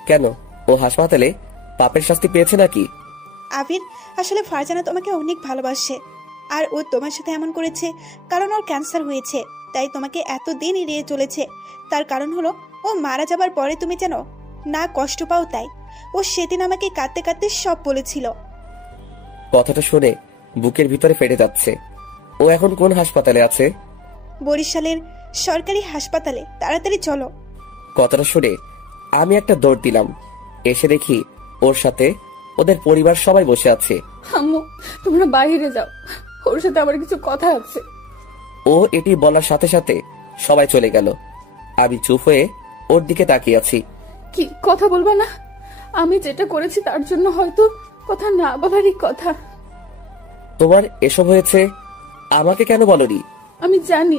কেন, ও হাসপাতালে পাপের শাস্তি পেয়েছে নাকি? আবির, আসলে ফারজানা তোমাকে অনেক ভালোবাসে। আর ও তোমার সাথে এমন করেছে কারণ ওর ক্যান্সার হয়েছে, তাই তোমাকে এতদিন এড়িয়ে চলেছে। তার কারণ হলো ও মারা যাবার পরে তুমি যেন না কষ্ট পাও, তাই ও সেদিন আমাকে কাঁদতে কাঁদতে সব বলেছিল। কথাটা শুনে বুকের ভিতরে ফেটে যাচ্ছে। ও এখন কোন হাসপাতালে আছে? বরিশালের সরকারি হাসপাতালে, তাড়াতাড়ি চলো। কথাটা শুনে আমি একটা দৌড় দিলাম। এসে দেখি ওর সাথে ওদের পরিবার সবাই বসে আছে। আম্মু, তোমরা বাইরে যাও, ওর সাথে আমার কিছু কথা আছে। ও এটি বলার সাথে সাথে সবাই চলে গেল। আমি চুপ হয়ে ওর দিকে তাকিয়ে আছি। কি কথা বলবা না? আমি যেটা করেছি তার জন্য হয়তো কথা না বলারই কথা। তোমার এসব হয়েছে, আমাকে কেন বলনি? আমি জানি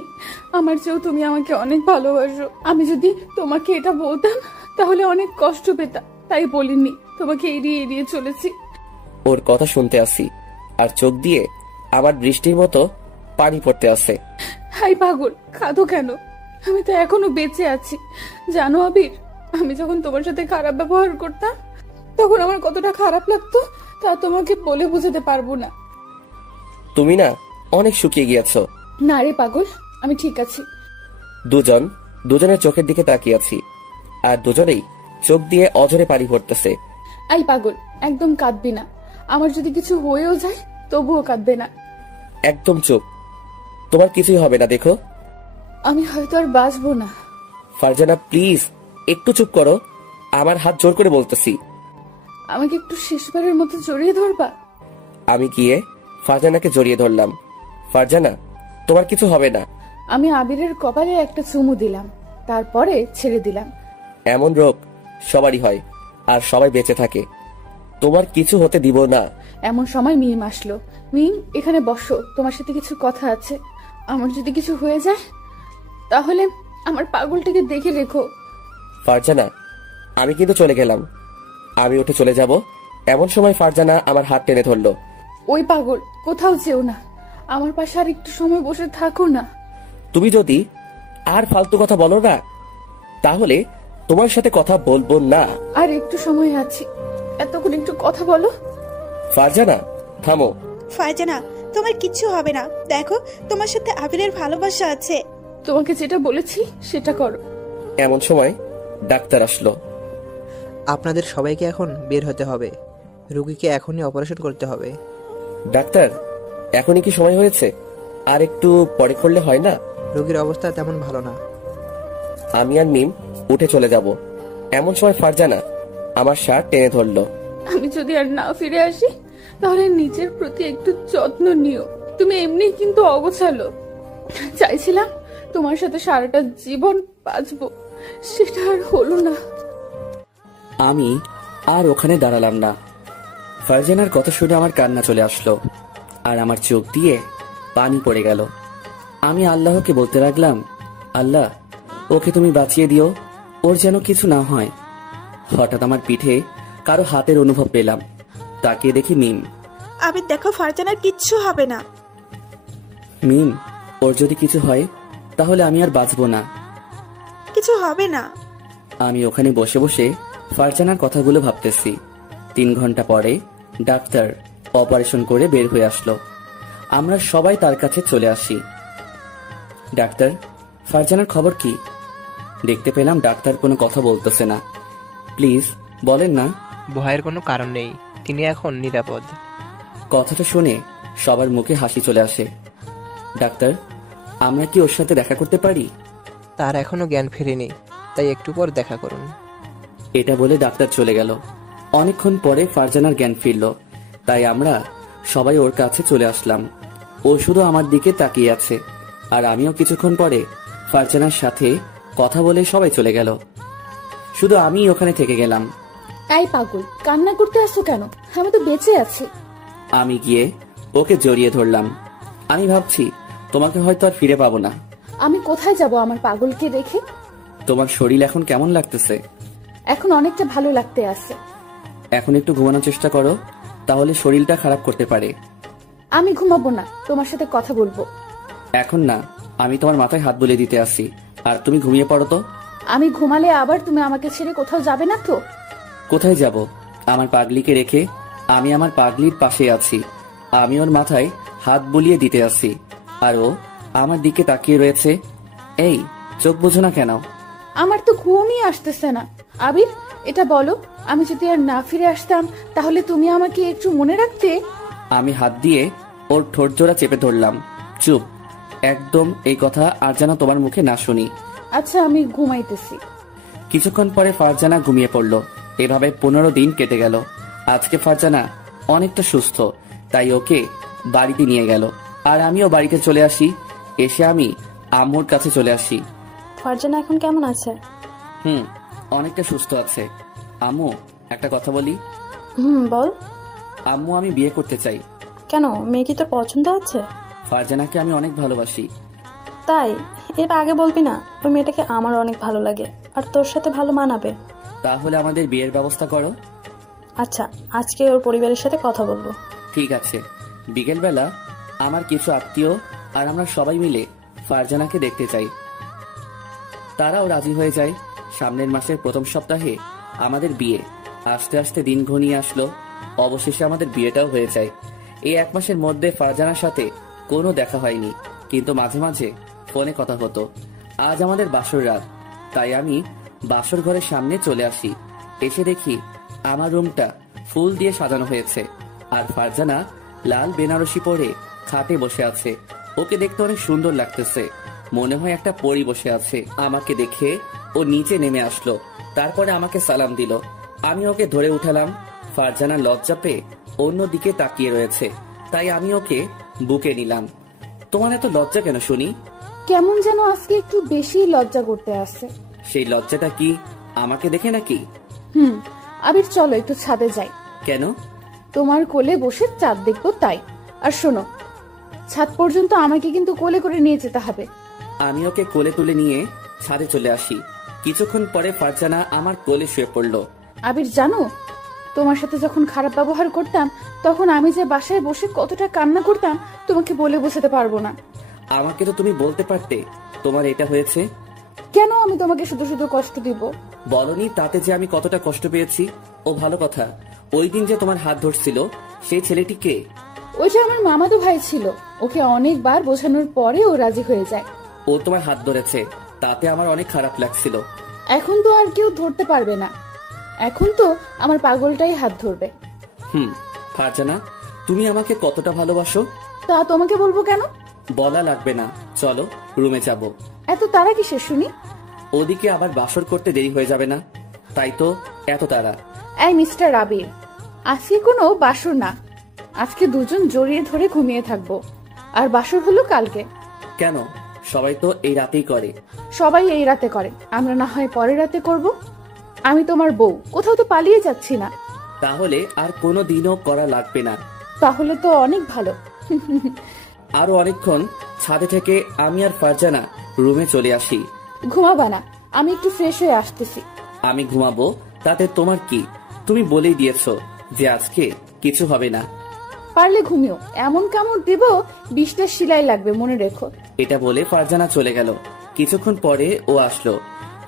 আমার চেয়েও তুমি আমাকে অনেক ভালোবাসো। আমি যদি তোমাকে এটা বলতাম তাহলে অনেক কষ্ট পেতাম, তাই বলিনি। তোমাকে এড়িয়ে এড়িয়ে চলেছি। ওর কথা শুনতে আসি আর চোখ দিয়ে আমার বৃষ্টির মতো পানি পড়তে আসে। হাই পাগল, কাঁদো কেন? আমি তো এখনো বেঁচে আছি। জানো আবির, আমি যখন তোমার সাথে খারাপ ব্যবহার করতাম তখন আমার কতটা খারাপ লাগতো তা তোমাকে বলে বোঝাতে পারবো না। তুমি না অনেক শুকিয়ে গিয়েছো। না রে পাগল, আমি ঠিক আছি। দুজনের চোখের দিকে তাকিয়ে আছি আর দুজনেই চোখ দিয়ে অঝরে পানি পড়তেছে। আই পাগল, একদম কাঁদবি না। আমার যদি কিছু হয়েও যায় তবুও কাঁদবে না। একদম চুপ, তোমার কিছুই হবে না। দেখো আমি হয়তো আর বাঁচবো না। ফারজানা প্লিজ একটু চুপ করো, আমার হাত জোর করে বলতেছি। আমাকে একটু শেষবারের মতো জড়িয়ে ধরবা? আমি গিয়ে ফারজানাকে জড়িয়ে ধরলাম। ফারজানা তোমার কিছু হবে না। আমি আবিরের কপালে একটা চুমু দিলাম, তারপরে ছেড়ে দিলাম। এমন রোগ সবারই হয় আর সবাই বেঁচে থাকে, তোমার কিছু হতে দিব না। এমন সময় মিম আসলো। মিম, এখানে বসো, তোমার সাথে কিছু কথা আছে। আমার যদি কিছু হয়ে যায় তাহলে আমার পাগলটাকে দেখে রেখো। ফারজানা আমি কিন্তু চলে গেলাম। আমি উঠে চলে যাব এমন সময় ফারজানা আমার হাত টেনে ধরলো। ওই পাগল, কোথাও যেও না, আমার পাশে আর একটু সময় বসে থাকো না। তুমি যদি আর ফালতু কথা বলো না তাহলে তোমার সাথে কথা বলবো না। আর একটু সময় আছে, এতক্ষণ একটু কথা বলো। ফারজানা থামো। ফারজানা, তোমার কিচ্ছু হবে না। দেখো, তোমার সাথে আবিরের ভালোবাসা আছে। তোমাকে যেটা বলেছি সেটা করো। এমন সময় ডাক্তার আসলো। আপনাদের সবাইকে এখন বের হতে হবে, রুগীকে এখনই অপারেশন করতে হবে। ডাক্তার এখনই কি সময় হয়েছে? আর একটু পরে করলে হয় না? রোগীর অবস্থা তেমন ভালো না। আমি আর মিম উঠে চলে যাব এমন সময় ফারজানা আমার শার্ট টেনে ধরলো। আমি যদি আর না ফিরে আসি তাহলে নিজের প্রতি একটু যত্ন নিও। তুমি এমনি কিন্তু অগোছালো। চাইছিলাম তোমার সাথে সারাটা জীবন বাঁচবো, সেটা আর হলো না। আমি আর ওখানে দাঁড়ালাম না। ফারজানার কথা শুনে আমার কান্না চলে আসলো আর আমার চোখ দিয়ে পানি পড়ে গেল। আমি আল্লাহকে বলতে লাগলাম, আল্লাহ ওকে তুমি বাঁচিয়ে দিও, ওর যেন কিছু না হয়। হঠাৎ আমার পিঠে কারো হাতের অনুভব পেলাম। তাকিয়ে দেখি মিম। আবির দেখো ফারজানার কিচ্ছু হবে না। মিম, ওর যদি কিছু হয় তাহলে আমি আর বাঁচবো না। কিছু হবে না। আমি ওখানে বসে বসে ফারজানার কথাগুলো ভাবতেছি। 3 ঘন্টা পরে ডাক্তার অপারেশন করে বের হয়ে আসলো। আমরা সবাই তার কাছে চলে আসি। ডাক্তার, ফারজানার খবর কি? দেখতে পেলাম ডাক্তার কোনো কথা বলতেছে না। প্লিজ বলেন না। ভয়ের কোনো কারণ নেই, তিনি এখন নিরাপদ। কথাটা শুনে সবার মুখে হাসি চলে আসে। ডাক্তার, আমরা কি ওর সাথে দেখা করতে পারি? তার এখনো জ্ঞান ফেরেনি, তাই একটু পর দেখা করুন। এটা বলে ডাক্তার চলে গেল। অনেকক্ষণ পরে ফারজানার জ্ঞান ফিরল, তাই আমরা সবাই ওর কাছে চলে আসলাম। ও শুধু আমার দিকে তাকিয়ে আছে, আর আমিও কিছুক্ষণ পরে ফারজানার সাথে কথা বলে সবাই চলে গেল। শুধু আমি ওখানে থেকে গেলাম। এই পাগল, কান্না করতে আসছো কেন? আমি তো বেঁচে আছি। আমি গিয়ে ওকে জড়িয়ে ধরলাম। আমি ভাবছি তোমাকে হয়তো আর ফিরে পাবো না। আমি কোথায় যাব আমার পাগলকে রেখে? তোমার শরীর এখন কেমন লাগতেছে? এখন অনেকটা ভালো লাগতে আছে। এখন একটু ঘুমানোর চেষ্টা করো, তাহলে শরীরটা খারাপ করতে পারে। আমি ঘুমাবো না, তোমার সাথে কথা বলবো। এখন না, আমি তোমার মাথায় হাত বুলিয়ে দিতে আসি, আর তুমি ঘুমিয়ে পড়ো তো। আমি ঘুমালে আবার তুমি আমাকে ছেড়ে কোথাও যাবে না তো? কোথায় যাব? আমার পাগলিকে রেখে আমি আমার পাগলির পাশে আছি। আমি ওর মাথায় হাত বুলিয়ে দিতে আসি, আর ও আমার দিকে তাকিয়ে রয়েছে। এই, চোখ বুঝো না কেন? আমার তো ঘুমই আসতেছে না। আবির, এটা বলো, আমি যদি আর না ফিরে আসতাম তাহলে তুমি আমাকে একটু মনে রাখতে? আমি হাত দিয়ে ওর ঠোঁট জোড়া চেপে ধরলাম। চুপ, একদম এই কথা আর যেন তোমার মুখে না শুনি। আচ্ছা, আমি ঘুমাইতেছি। কিছুক্ষণ পরে ফারজানা ঘুমিয়ে পড়ল। এভাবে 15 দিন কেটে গেল। আজকে ফারজানা অনেকটা সুস্থ, তাই ওকে বাড়িতে নিয়ে গেল, আর আমিও বাড়িতে চলে আসি। এসে আমি আম্মুর কাছে চলে আসি। ফারজানা এখন কেমন আছে? অনেকটা সুস্থ আছে। আম্মু, একটা কথা বলি। বল। আম্মু, আমি বিয়ে করতে চাই। কেন, মেয়ে কি তোর পছন্দ আছে? ফারজানাকে আমি অনেক ভালোবাসি। তাই? এটা আগে বলবি না? ওই মেয়েটাকে আমার অনেক ভালো লাগে, আর তোর সাথে ভালো মানাবে। তাহলে আমাদের বিয়ের ব্যবস্থা করো। আচ্ছা, আজকে ওর পরিবারের সাথে কথা বলবো। ঠিক আছে। বিকেলবেলা আমার কিছু আত্মীয় আর আমরা সবাই মিলে ফারজানাকে দেখতে চাই। তারাও রাজি হয়ে যায়। সামনের মাসের প্রথম সপ্তাহে আমাদের বিয়ে। আস্তে আস্তে দিন ঘনিয়ে আসলো। অবশেষে আমাদের বিয়েটাও হয়ে যায়। এই 1 মাসের মধ্যে ফারজানার সাথে কোনো দেখা হয়নি, কিন্তু মাঝে মাঝে ফোনে কথা হতো। আজ আমাদের বাসর রাত, তাই আমি বাসর ঘরের সামনে চলে আসি। এসে দেখি আমার রুমটা ফুল দিয়ে সাজানো হয়েছে, আর ফারজানা লাল বেনারসি পরে খাটে বসে আছে। ওকে দেখতে অনেক সুন্দর লাগতেছে, মনে হয় একটা পরী বসে আছে। আমাকে দেখে ও নিচে নেমে আসলো, তারপরে আমাকে সালাম দিল। আমি ওকে ধরে উঠালাম। ফারজানা লজ্জা পেয়ে অন্যদিকে তাকিয়ে রয়েছে, তাই আমি ওকে বুকে নিলাম। তোমার এত লজ্জা কেন শুনি? কেমন যেন আজকে একটু বেশি লজ্জা করতে আসছে। সেই লজ্জাটা কি আমাকে দেখে নাকি? আবির, চলো একটু ছাদে যাই। কেন? তোমার কোলে বসে চাঁদ দেখবো তাই। আর শোনো, ছাদ পর্যন্ত আমাকে কিন্তু কোলে করে নিয়ে যেতে হবে। আমি ওকে কোলে তুলে নিয়ে ছাদে চলে আসি। কিছুক্ষণ পরে ফারজানা আমার কোলে শুয়ে পড়লো। আবির, জানো, তোমার সাথে যখন খারাপ ব্যবহার করতাম তখন আমি যে বাসায় বসে কতটা কান্না করতাম তোমাকে বলে বোঝাতে পারবো না। আমাকে তো তুমি বলতে পারতে তোমার এটা হয়েছে। কেন আমি তোমাকে শুধু শুধু কষ্ট দিব? বলনি তাতে যে আমি কতটা কষ্ট পেয়েছি। ও ভালো কথা, ওই দিন যে তোমার হাত ধরছিল সেই ছেলেটি কে? ওইটা আমার মামাতো ভাই ছিল। ওকে অনেকবার বোঝানোর পরে ও রাজি হয়ে যায়। ও তোমার হাত ধরেছে, তাতে আমার অনেক খারাপ লাগছিল। এখন তো আর কেউ ধরতে পারবে না, এখন তো আমার পাগলটাই হাত ধরবে। ফারজানা, তুমি আমাকে কতটা ভালোবাসো? তা তোমাকে বলবো কেন? বলা লাগবে না, চলো রুমে যাব। এত তারা কিসের শুনি? ওদিকে আবার বাসর করতে দেরি হয়ে যাবে না, তাই তো এত তাড়া। এই মিস্টার আবির, আজকে কোনো বাসর না। আজকে দুজন জড়িয়ে ধরে ঘুমিয়ে থাকবো, আর বাসর হলো কালকে। কেন? সবাই তো এই রাতেই করে। সবাই এই রাতে করে, আমরা না হয় পরের রাতে করব। আমি তোমার বউ, কোথাও তো পালিয়ে যাচ্ছি না। তাহলে আর কোনো দিনও করা লাগবে না। তাহলে তো অনেক ভালো। আরো অনেকক্ষণ ছাদে থেকে আমি আর ফারজানা রুমে চলে আসি। ঘুমাবা না? আমি একটু ফ্রেশ হয়ে আসতেছি। আমি ঘুমাবো, তাতে তোমার কি? তুমি বলেই দিয়েছো যে আজকে কিছু হবে না। পারলে ঘুমিও, এমন কামড় দেব 20টা সেলাই লাগবে, মনে রেখো। এটা বলে ফারজানা চলে গেল। কিছুক্ষণ পরে ও আসলো,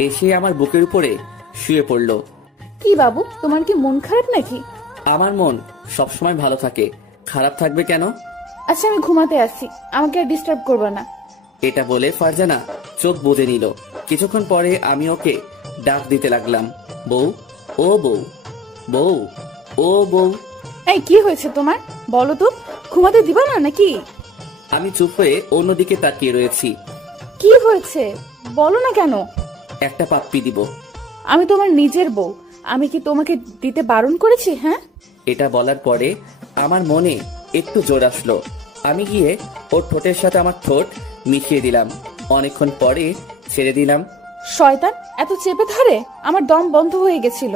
এসে আমার বুকের উপরে শুয়ে পড়লো। কি বাবু, তোমার কি মন খারাপ নাকি? আমার মন সবসময় ভালো থাকে, খারাপ থাকবে কেন? আচ্ছা আমি ঘুমাতে আসছি, আমাকে আর ডিস্টার্ব করবে না। এটা বলে ফারজানা চোখ বুজে নিল। কিছুক্ষণ পরে আমি ওকে ডাক দিতে লাগলাম, বউ, ও বউ, বউ, ও বউ। এই কি হয়েছে তোমার, বলো তো, ঘুমাতে দিবা না নাকি? আমি চুপ হয়ে অন্যদিকে তাকিয়ে রয়েছি। কি হয়েছে বলো না কেন? একটা পাপ্পি দিব। আমি তোমার নিজের বউ, আমি কি তোমাকে দিতে বারণ করেছি? হ্যাঁ। এটা বলার পরে আমার মনে একটু জোর আসলো। আমি গিয়ে ওর ঠোঁটের সাথে আমার ঠোঁট মিশিয়ে দিলাম। অনেকক্ষণ পরে ছেড়ে দিলাম। শয়তান, এত চেপে ধরে আমার দম বন্ধ হয়ে গেছিল।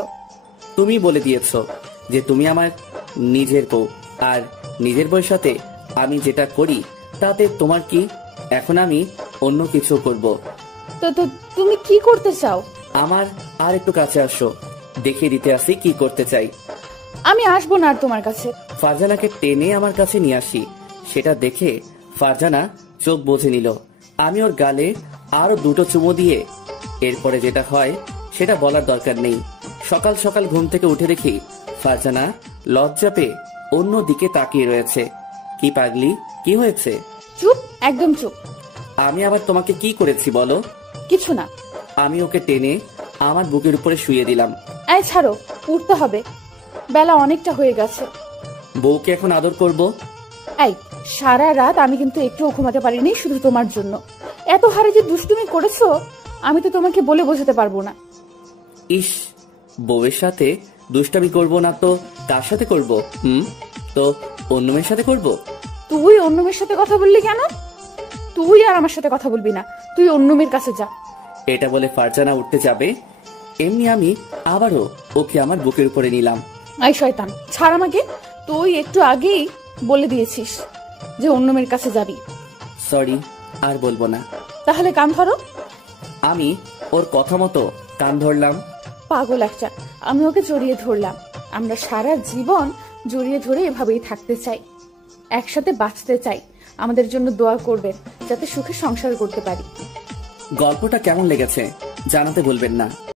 তুমি বলে দিয়েছো যে তুমি আমার নিজের বউ, আর নিজের বউয়ের সাথে আমি যেটা করি তাতে তোমার কি? এখন আমি অন্য কিছু করব। তো তো তুমি কি করতে চাও? আমার আর একটু কাছে আসো, দেখিয়ে দিতে আসি কি করতে চাই। আমি আসবো না আর তোমার কাছে। ফারজানাকে টেনে আমার কাছে নিয়ে আসি। সেটা দেখে ফারজানা চোখ বুজে নিল। আমি ওর গালে আরো 2টো চুমু দিয়ে এরপরে যেটা হয় সেটা বলার দরকার নেই। সকাল সকাল ঘুম থেকে উঠে দেখি ফারজানা লজ্জা পেয়ে অন্য দিকে তাকিয়ে রয়েছে। কি পাগলি, কি হয়েছে? চুপ, একদম চুপ। আমি আবার তোমাকে কি করেছি বলো? কিছু না। আমি ওকে টেনে আমার বুকের উপরে শুয়ে দিলাম। এই ছাড়ো, উঠতে হবে, বেলা অনেকটা হয়ে গেছে। বউকে এখন আদর করব। এই সারা রাত আমি কিন্তু একটুও ঘুমাতে পারিনি শুধু তোমার জন্য। এত হারে যে দুষ্টুমি করেছো আমি তো তোমাকে বলে বোঝাতে পারবো না। ইস, বউয়ের সাথে দুষ্টামি করব না তো কার সাথে করব? তো অন্য মেয়ের সাথে করব। তুই অন্য মেয়ের সাথে কথা বললি কেন? তুই আর আমার সাথে কথা বলবি না, তুই অন্য মেয়ের কাছে যা। এটা বলে ফারজানা উঠতে যাবে, এমনি আমি আবারও ওকে আমার বুকের উপরে নিলাম। আই শয়তান, ছাড় আমাকে। তুই একটু আগেই বলে দিয়েছিস যে অন্য মেয়ের কাছে যাবি। সরি, আর বলবো না। তাহলে কান ধরো। আমি ওর কথা মতো কান ধরলাম। পাগল একটা, আমি ওকে জড়িয়ে ধরলাম। আমরা সারা জীবন জড়িয়ে ধরে এভাবেই থাকতে চাই, একসাথে বাঁচতে চাই। আমাদের জন্য দোয়া করবেন যাতে সুখে সংসার করতে পারি। গল্পটা কেমন লেগেছে জানাতে ভুলবেন না।